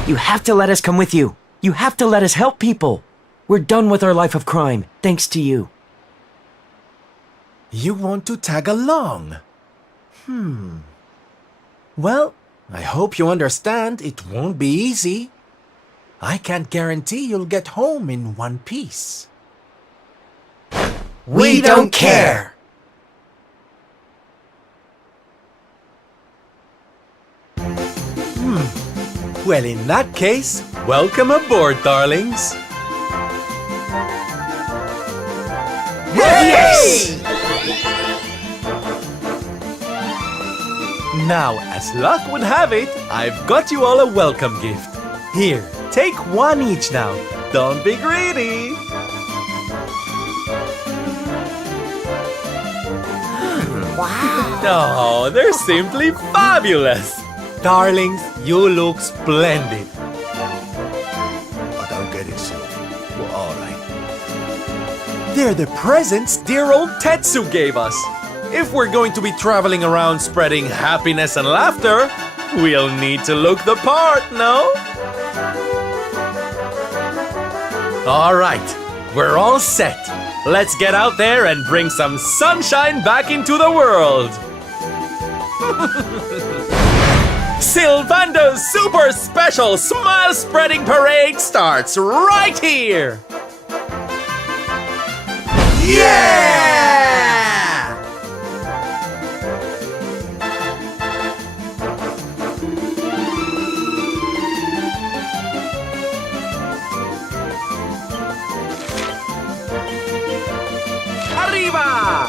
You have to let us come with you. You have to let us help people. We're done with our life of crime, thanks to you. You want to tag along? Well, I hope you understand it won't be easy. I can't guarantee you'll get home in one piece. We don't care! Well, in that case, welcome aboard, darlings. Yes! Now, as luck would have it, I've got you all a welcome gift. Here, take one each now. Don't be greedy. Wow. Oh, they're simply fabulous. Darlings, you look splendid. I don't get it, Sylv. What are they? They're the presents dear old Tetsu gave us. If we're going to be traveling around spreading happiness and laughter, we'll need to look the part, no? All right, we're all set. Let's get out there and bring some sunshine back into the world. Sylvando's super special smile spreading parade starts right here. Yeah! Arriba!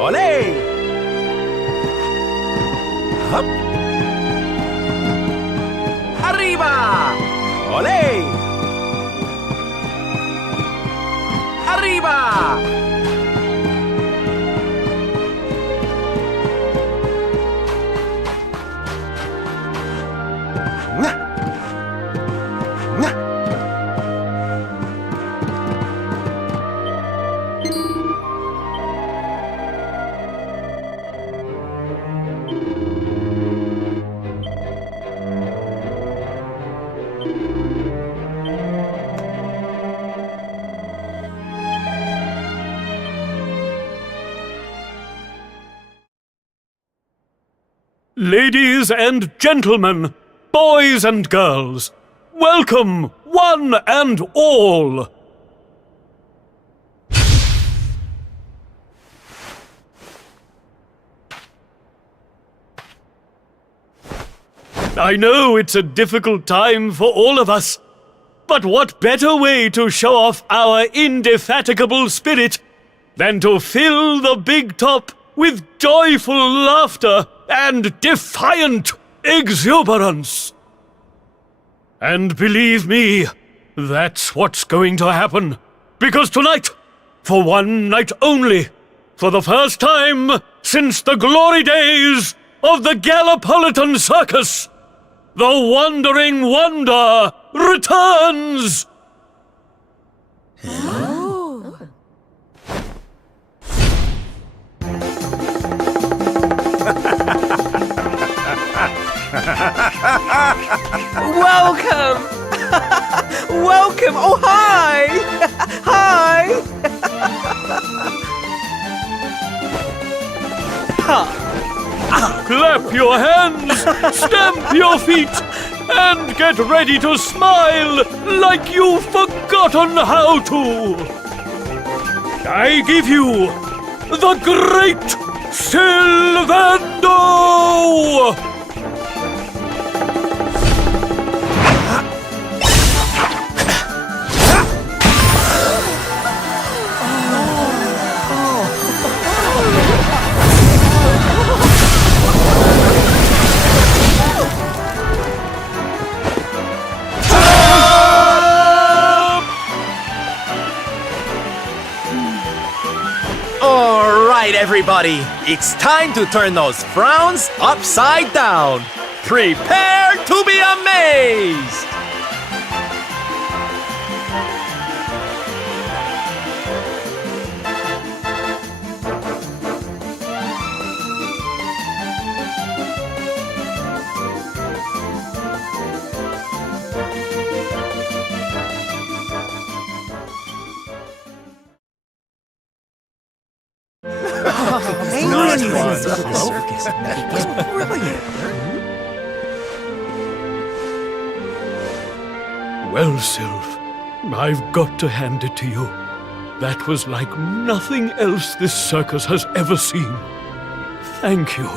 Ole! Hup! Arriba! Ole! Arriba! Ladies and gentlemen, boys and girls, welcome, one and all. I know it's a difficult time for all of us, but what better way to show off our indefatigable spirit than to fill the big top with joyful laughter and defiant exuberance. And believe me, that's what's going to happen. Because tonight, for one night only, for the first time since the glory days of the Gallipolitan Circus, the Wandering Wonder returns! Welcome! Welcome! Oh, hi! Hi! Clap your hands, stamp your feet, and get ready to smile like you've forgotten how to. I give you the Great Sylando! Alright, everybody, it's time to turn those frowns upside down. Prepare to be amazed! Well, Sylph, I've got to hand it to you. That was like nothing else this circus has ever seen. Thank you,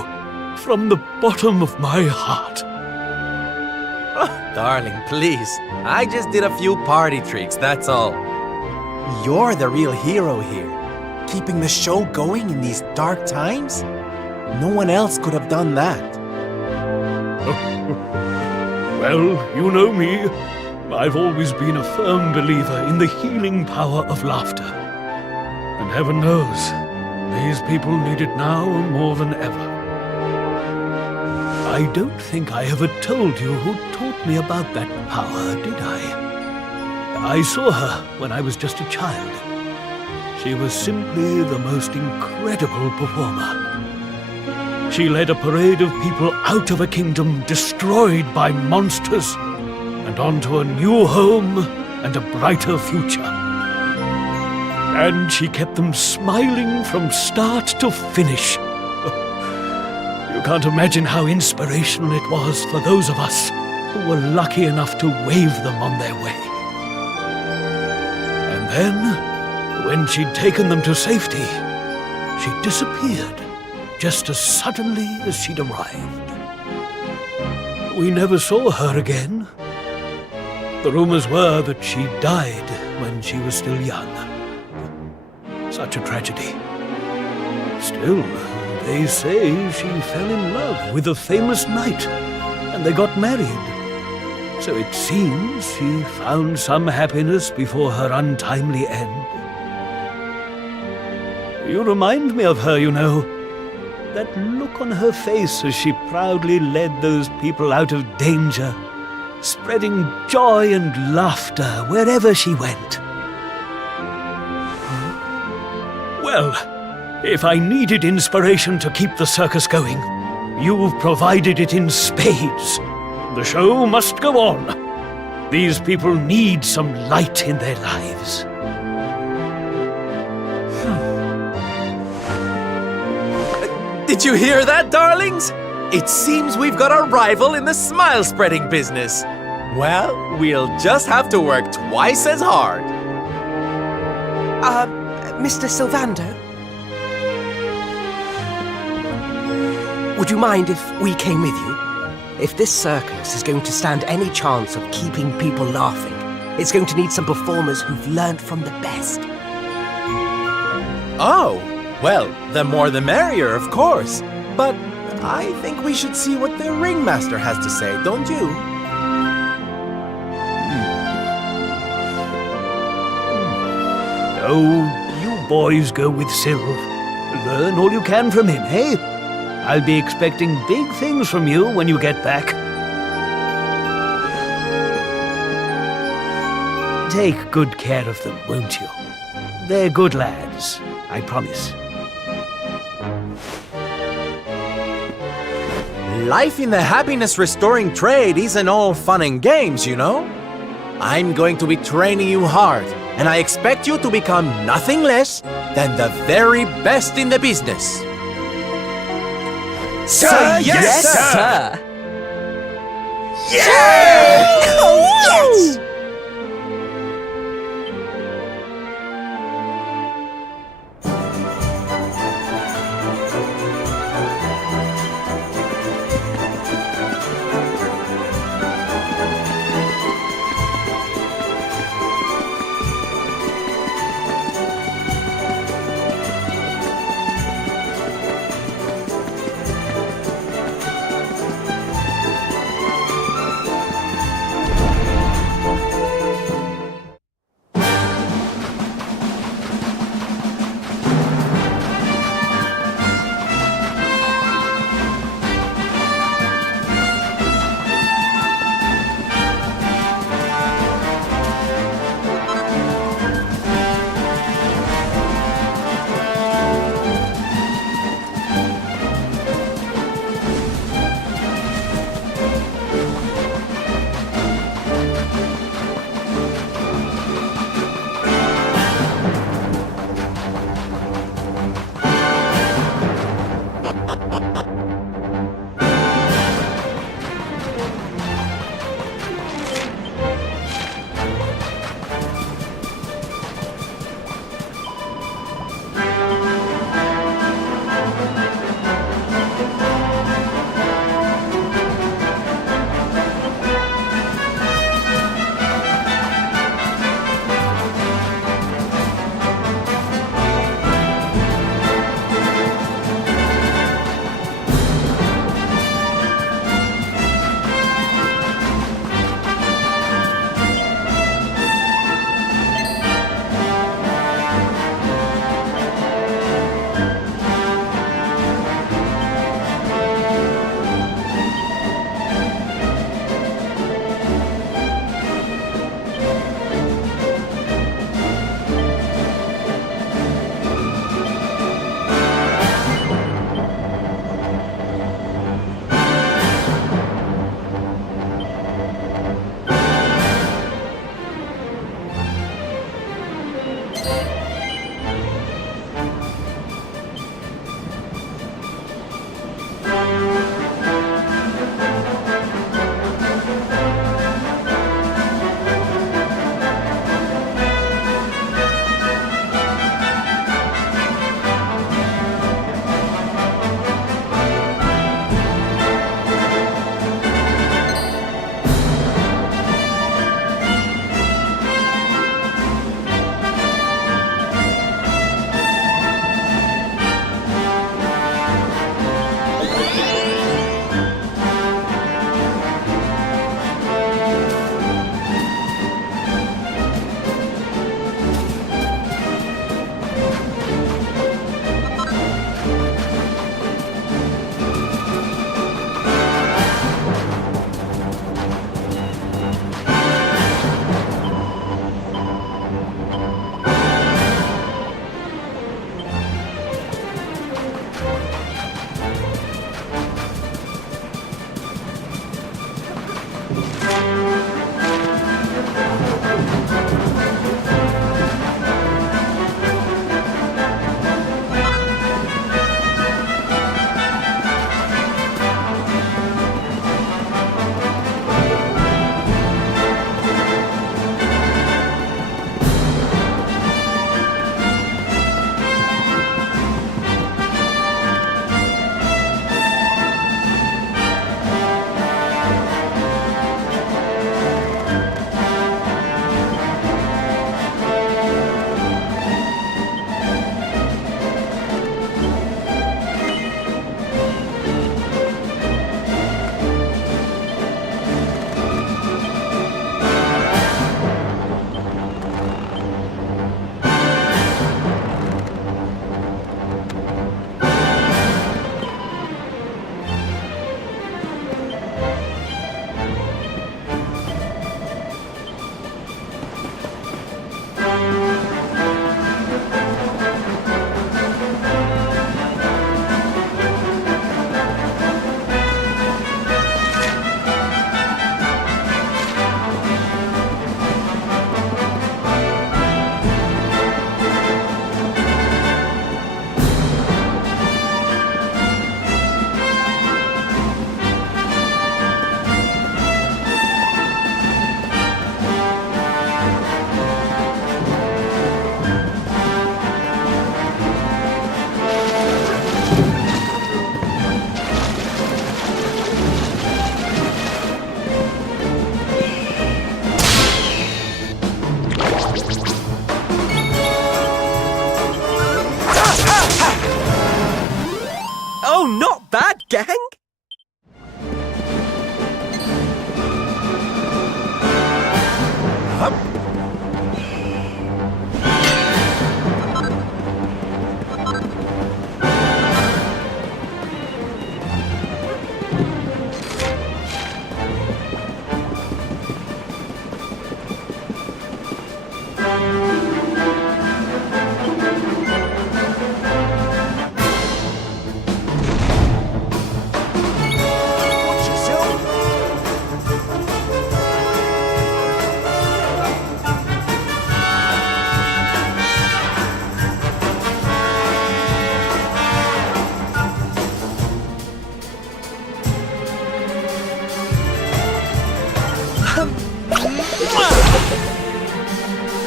from the bottom of my heart. Darling, please. I just did a few party tricks, that's all. You're the real hero here. Keeping the show going in these dark times? No one else could have done that. Well, you know me. I've always been a firm believer in the healing power of laughter. And heaven knows, these people need it now more than ever. I don't think I ever told you who taught me about that power, did I? I saw her when I was just a child. She was simply the most incredible performer. She led a parade of people out of a kingdom destroyed by monsters and onto a new home and a brighter future. And she kept them smiling from start to finish. You can't imagine how inspirational it was for those of us who were lucky enough to wave them on their way. And then, when she'd taken them to safety, she disappeared just as suddenly as she'd arrived. We never saw her again, The rumors were that she died when she was still young. Such a tragedy. Still, they say she fell in love with a famous knight, and they got married. So it seems she found some happiness before her untimely end. You remind me of her, you know. That look on her face as she proudly led those people out of danger, spreading joy and laughter wherever she went. Well, if I needed inspiration to keep the circus going, you've provided it in spades. The show must go on. These people need some light in their lives. Did you hear that, darlings? It seems we've got a rival in the smile-spreading business. Well, we'll just have to work twice as hard. Mr. Sylando? Would you mind if we came with you? If this circus is going to stand any chance of keeping people laughing, it's going to need some performers who've learned from the best. Oh, well, the more the merrier, of course. But I think we should see what the ringmaster has to say, don't you? Oh, you boys go with Syl. Learn all you can from him, eh? I'll be expecting big things from you when you get back. Take good care of them, won't you? They're good lads, I promise. Life in the happiness-restoring trade isn't all fun and games, you know? I'm going to be training you hard, and I expect you to become nothing less than the very best in the business. Sir, yes, sir! Yeah! Oh, yes!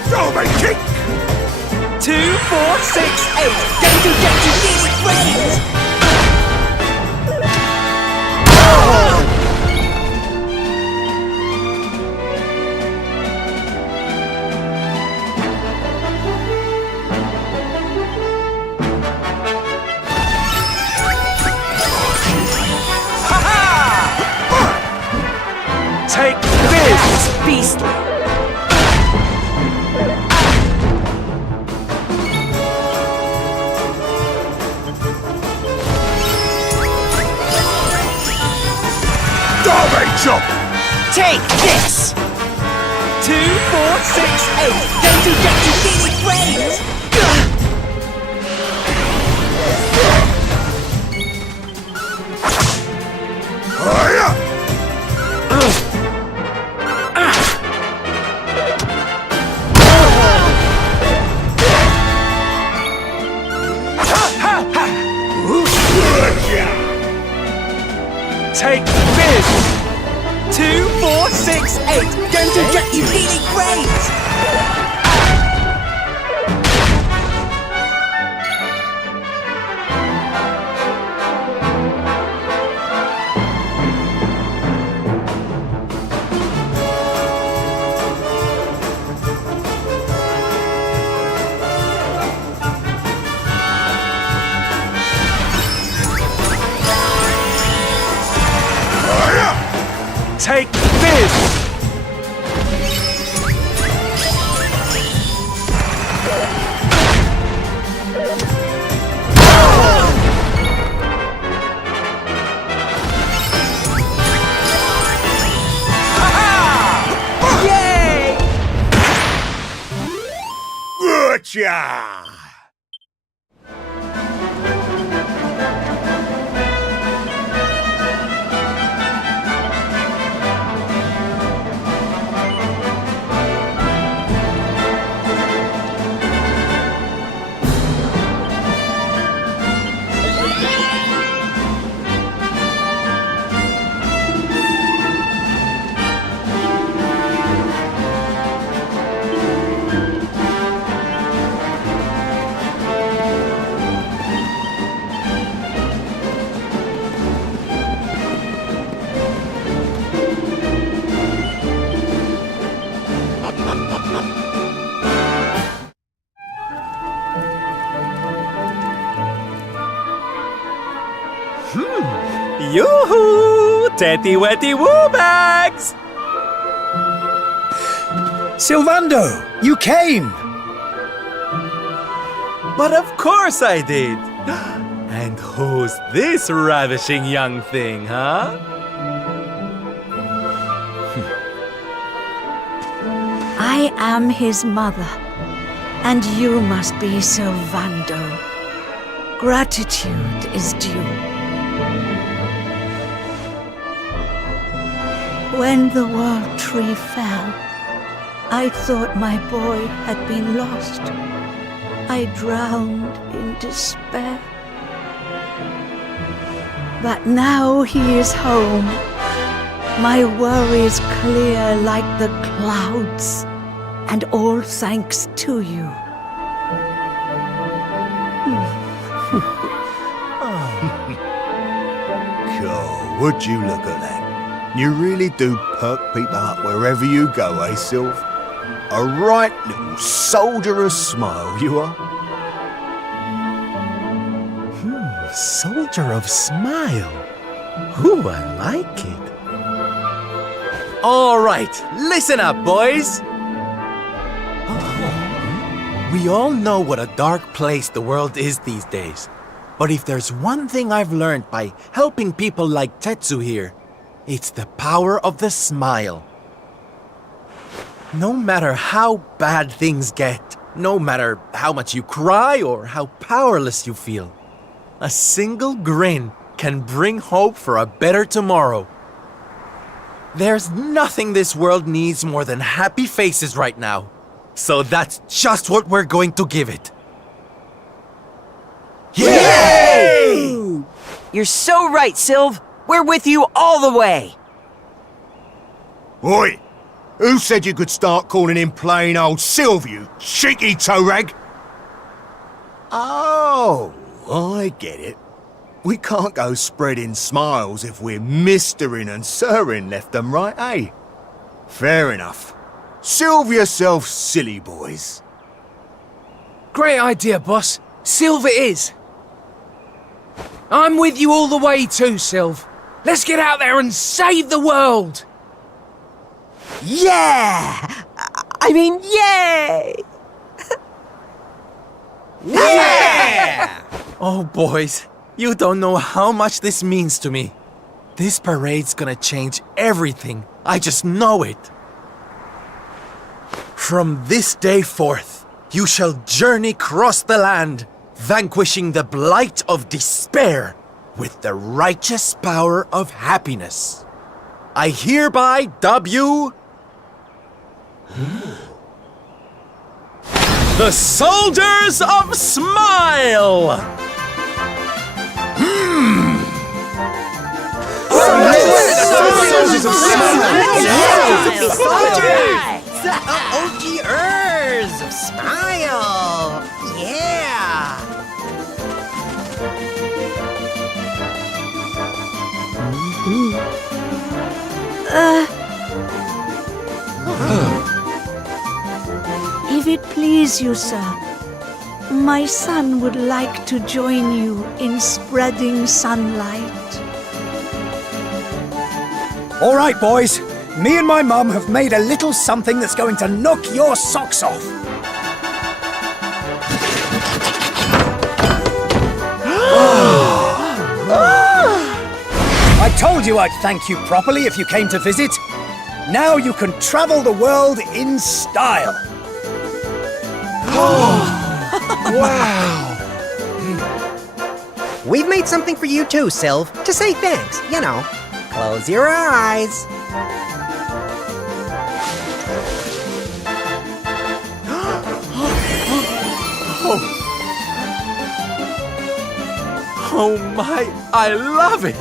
Doorway kick! 2, 4, 6, 8. Going to get you nearly brains! Take this! That's beastly! Doorway chop! Take this! 2, 4, 6, 8. Going to get you nearly brains! Take this! 2, 4, 6, 8. Going to get you nearly brains! Take this! Yay! Gotcha! Yoo-hoo! Tetty wetty woo bags! Sylando, you came! But of course I did! And who's this ravishing young thing, huh? I am his mother, and you must be Sylando. Gratitude is due. When the world tree fell, I thought my boy had been lost. I drowned in despair. But now he is home. My worries clear like the clouds, and all thanks to you. God, would you look at that? You really do perk people up wherever you go, eh, Sylv? A right little soldierous smile, you are. Soldier of smile. Ooh, I like it. All right, listen up, boys. We all know what a dark place the world is these days. But if there's one thing I've learned by helping people like Tetsu here, it's the power of the smile. No matter how bad things get, no matter how much you cry or how powerless you feel, a single grin can bring hope for a better tomorrow. There's nothing this world needs more than happy faces right now. So that's just what we're going to give it. Yay! You're so right, Sylv. We're with you all the way. Oi, Who said you could start calling him plain old Sylv, you cheeky toe rag? Oh, I get it. We can't go spreading smiles if we're Mistering and Sirring left and right, eh? Fair enough. Sylv yourself, silly boys. Great idea, boss. Sylv it is. I'm with you all the way too, Sylv. Let's get out there and save the world! Yeah! I mean, yay! Yeah! Oh, boys, you don't know how much this means to me. This parade's gonna change everything. I just know it. From this day forth, you shall journey across the land, vanquishing the blight of despair with the righteous power of happiness. I hereby dub you the Soldiers of Smile! Soldiers of Smile! OGers of Smile! Yeah! If it please you, sir, my son would like to join you in spreading sunlight. All right, boys. Me and my mum have made a little something that's going to knock your socks off. I told you I'd thank you properly if you came to visit. Now you can travel the world in style. Wow! We've made something for you too, Sylv, to say thanks, you know. Close your eyes. Oh my, I love it!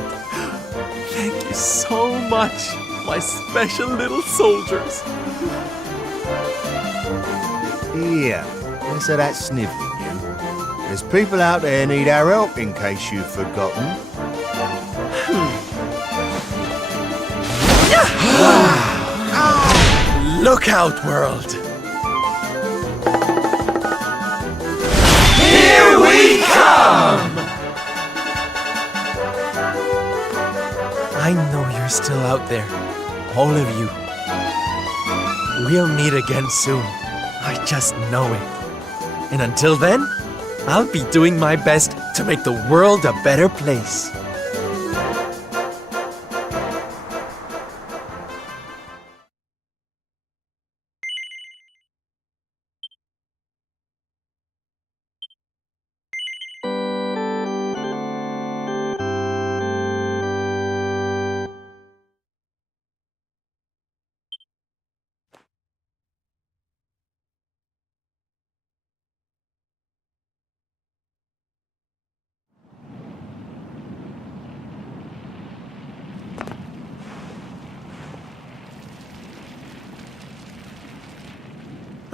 Thank you so much, my special little soldiers. Here, what's that snivelling you? There's people out there need our help in case you've forgotten. Look out, world! Here we come! I know you're still out there, all of you. We'll meet again soon. I just know it. And until then, I'll be doing my best to make the world a better place.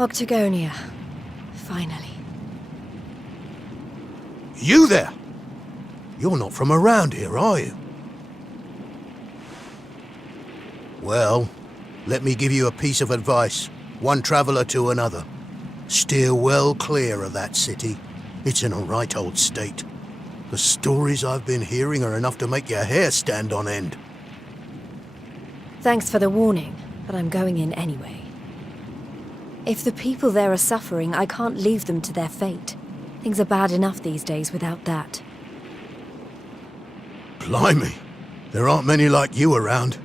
Octagonia. Finally. You there? You're not from around here, are you? Well, let me give you a piece of advice, one traveller to another. Steer well clear of that city. It's in a right old state. The stories I've been hearing are enough to make your hair stand on end. Thanks for the warning, but I'm going in anyway. If the people there are suffering, I can't leave them to their fate. Things are bad enough these days without that. Blimey, there aren't many like you around.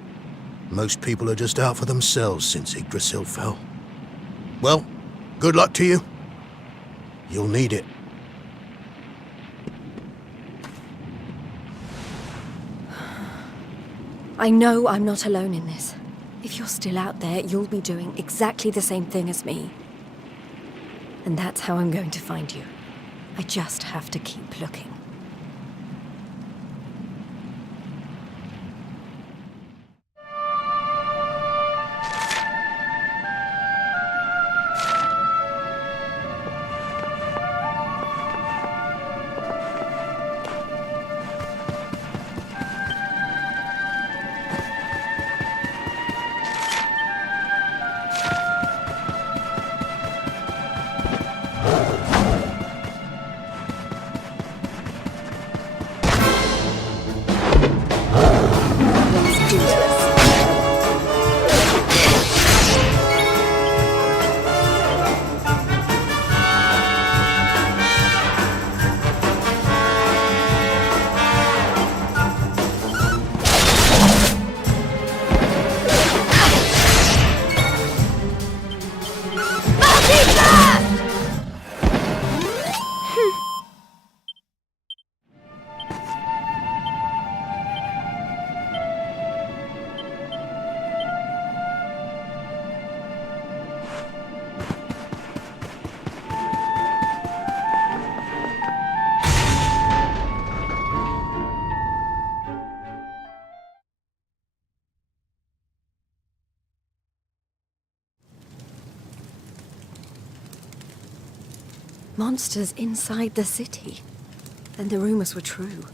Most people are just out for themselves since Yggdrasil fell. Well, good luck to you. You'll need it. I know I'm not alone in this. If you're still out there, you'll be doing exactly the same thing as me. And that's how I'm going to find you. I just have to keep looking. Monsters inside the city. Then the rumors were true.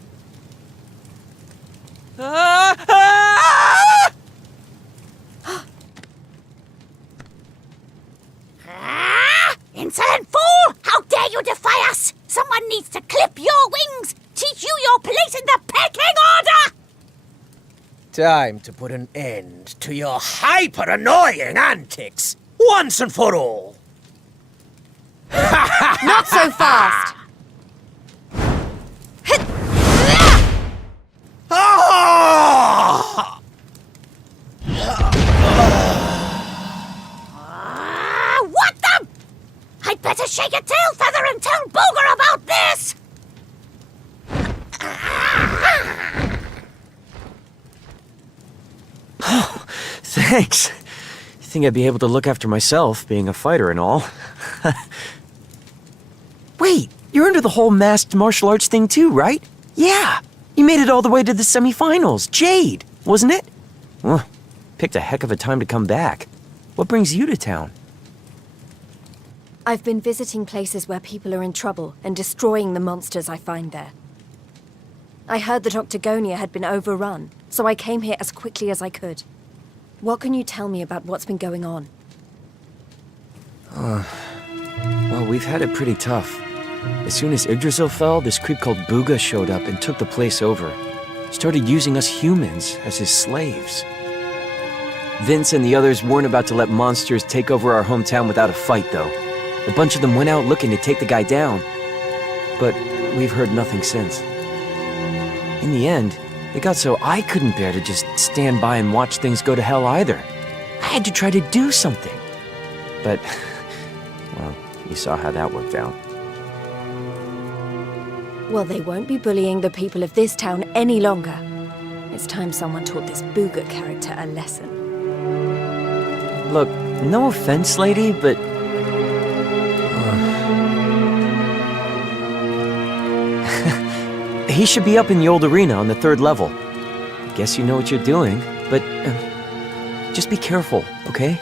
Insolent fool! How dare you defy us! Someone needs to clip your wings! Teach you your place in the pecking order! Time to put an end to your hyper-annoying antics, once and for all. Not so fast! What the? I'd better shake a tail feather and tell Booger about this! Thanks. You think I'd be able to look after myself, being a fighter and all? Wait, you're into the whole masked martial arts thing too, right? Yeah! You made it all the way to the semifinals. Jade, wasn't it? Well, picked a heck of a time to come back. What brings you to town? I've been visiting places where people are in trouble and destroying the monsters I find there. I heard that Octagonia had been overrun, so I came here as quickly as I could. What can you tell me about what's been going on? Well, we've had it pretty tough. As soon as Yggdrasil fell, this creep called Booga showed up and took the place over. Started using us humans as his slaves. Vince and the others weren't about to let monsters take over our hometown without a fight, though. A bunch of them went out looking to take the guy down. But we've heard nothing since. In the end, it got so I couldn't bear to just stand by and watch things go to hell either. I had to try to do something. But, well, you saw how that worked out. Well, they won't be bullying the people of this town any longer. It's time someone taught this Booga character a lesson. Look, no offense, lady, but... he should be up in the old arena on the 3rd level. Guess you know what you're doing, but just be careful, okay?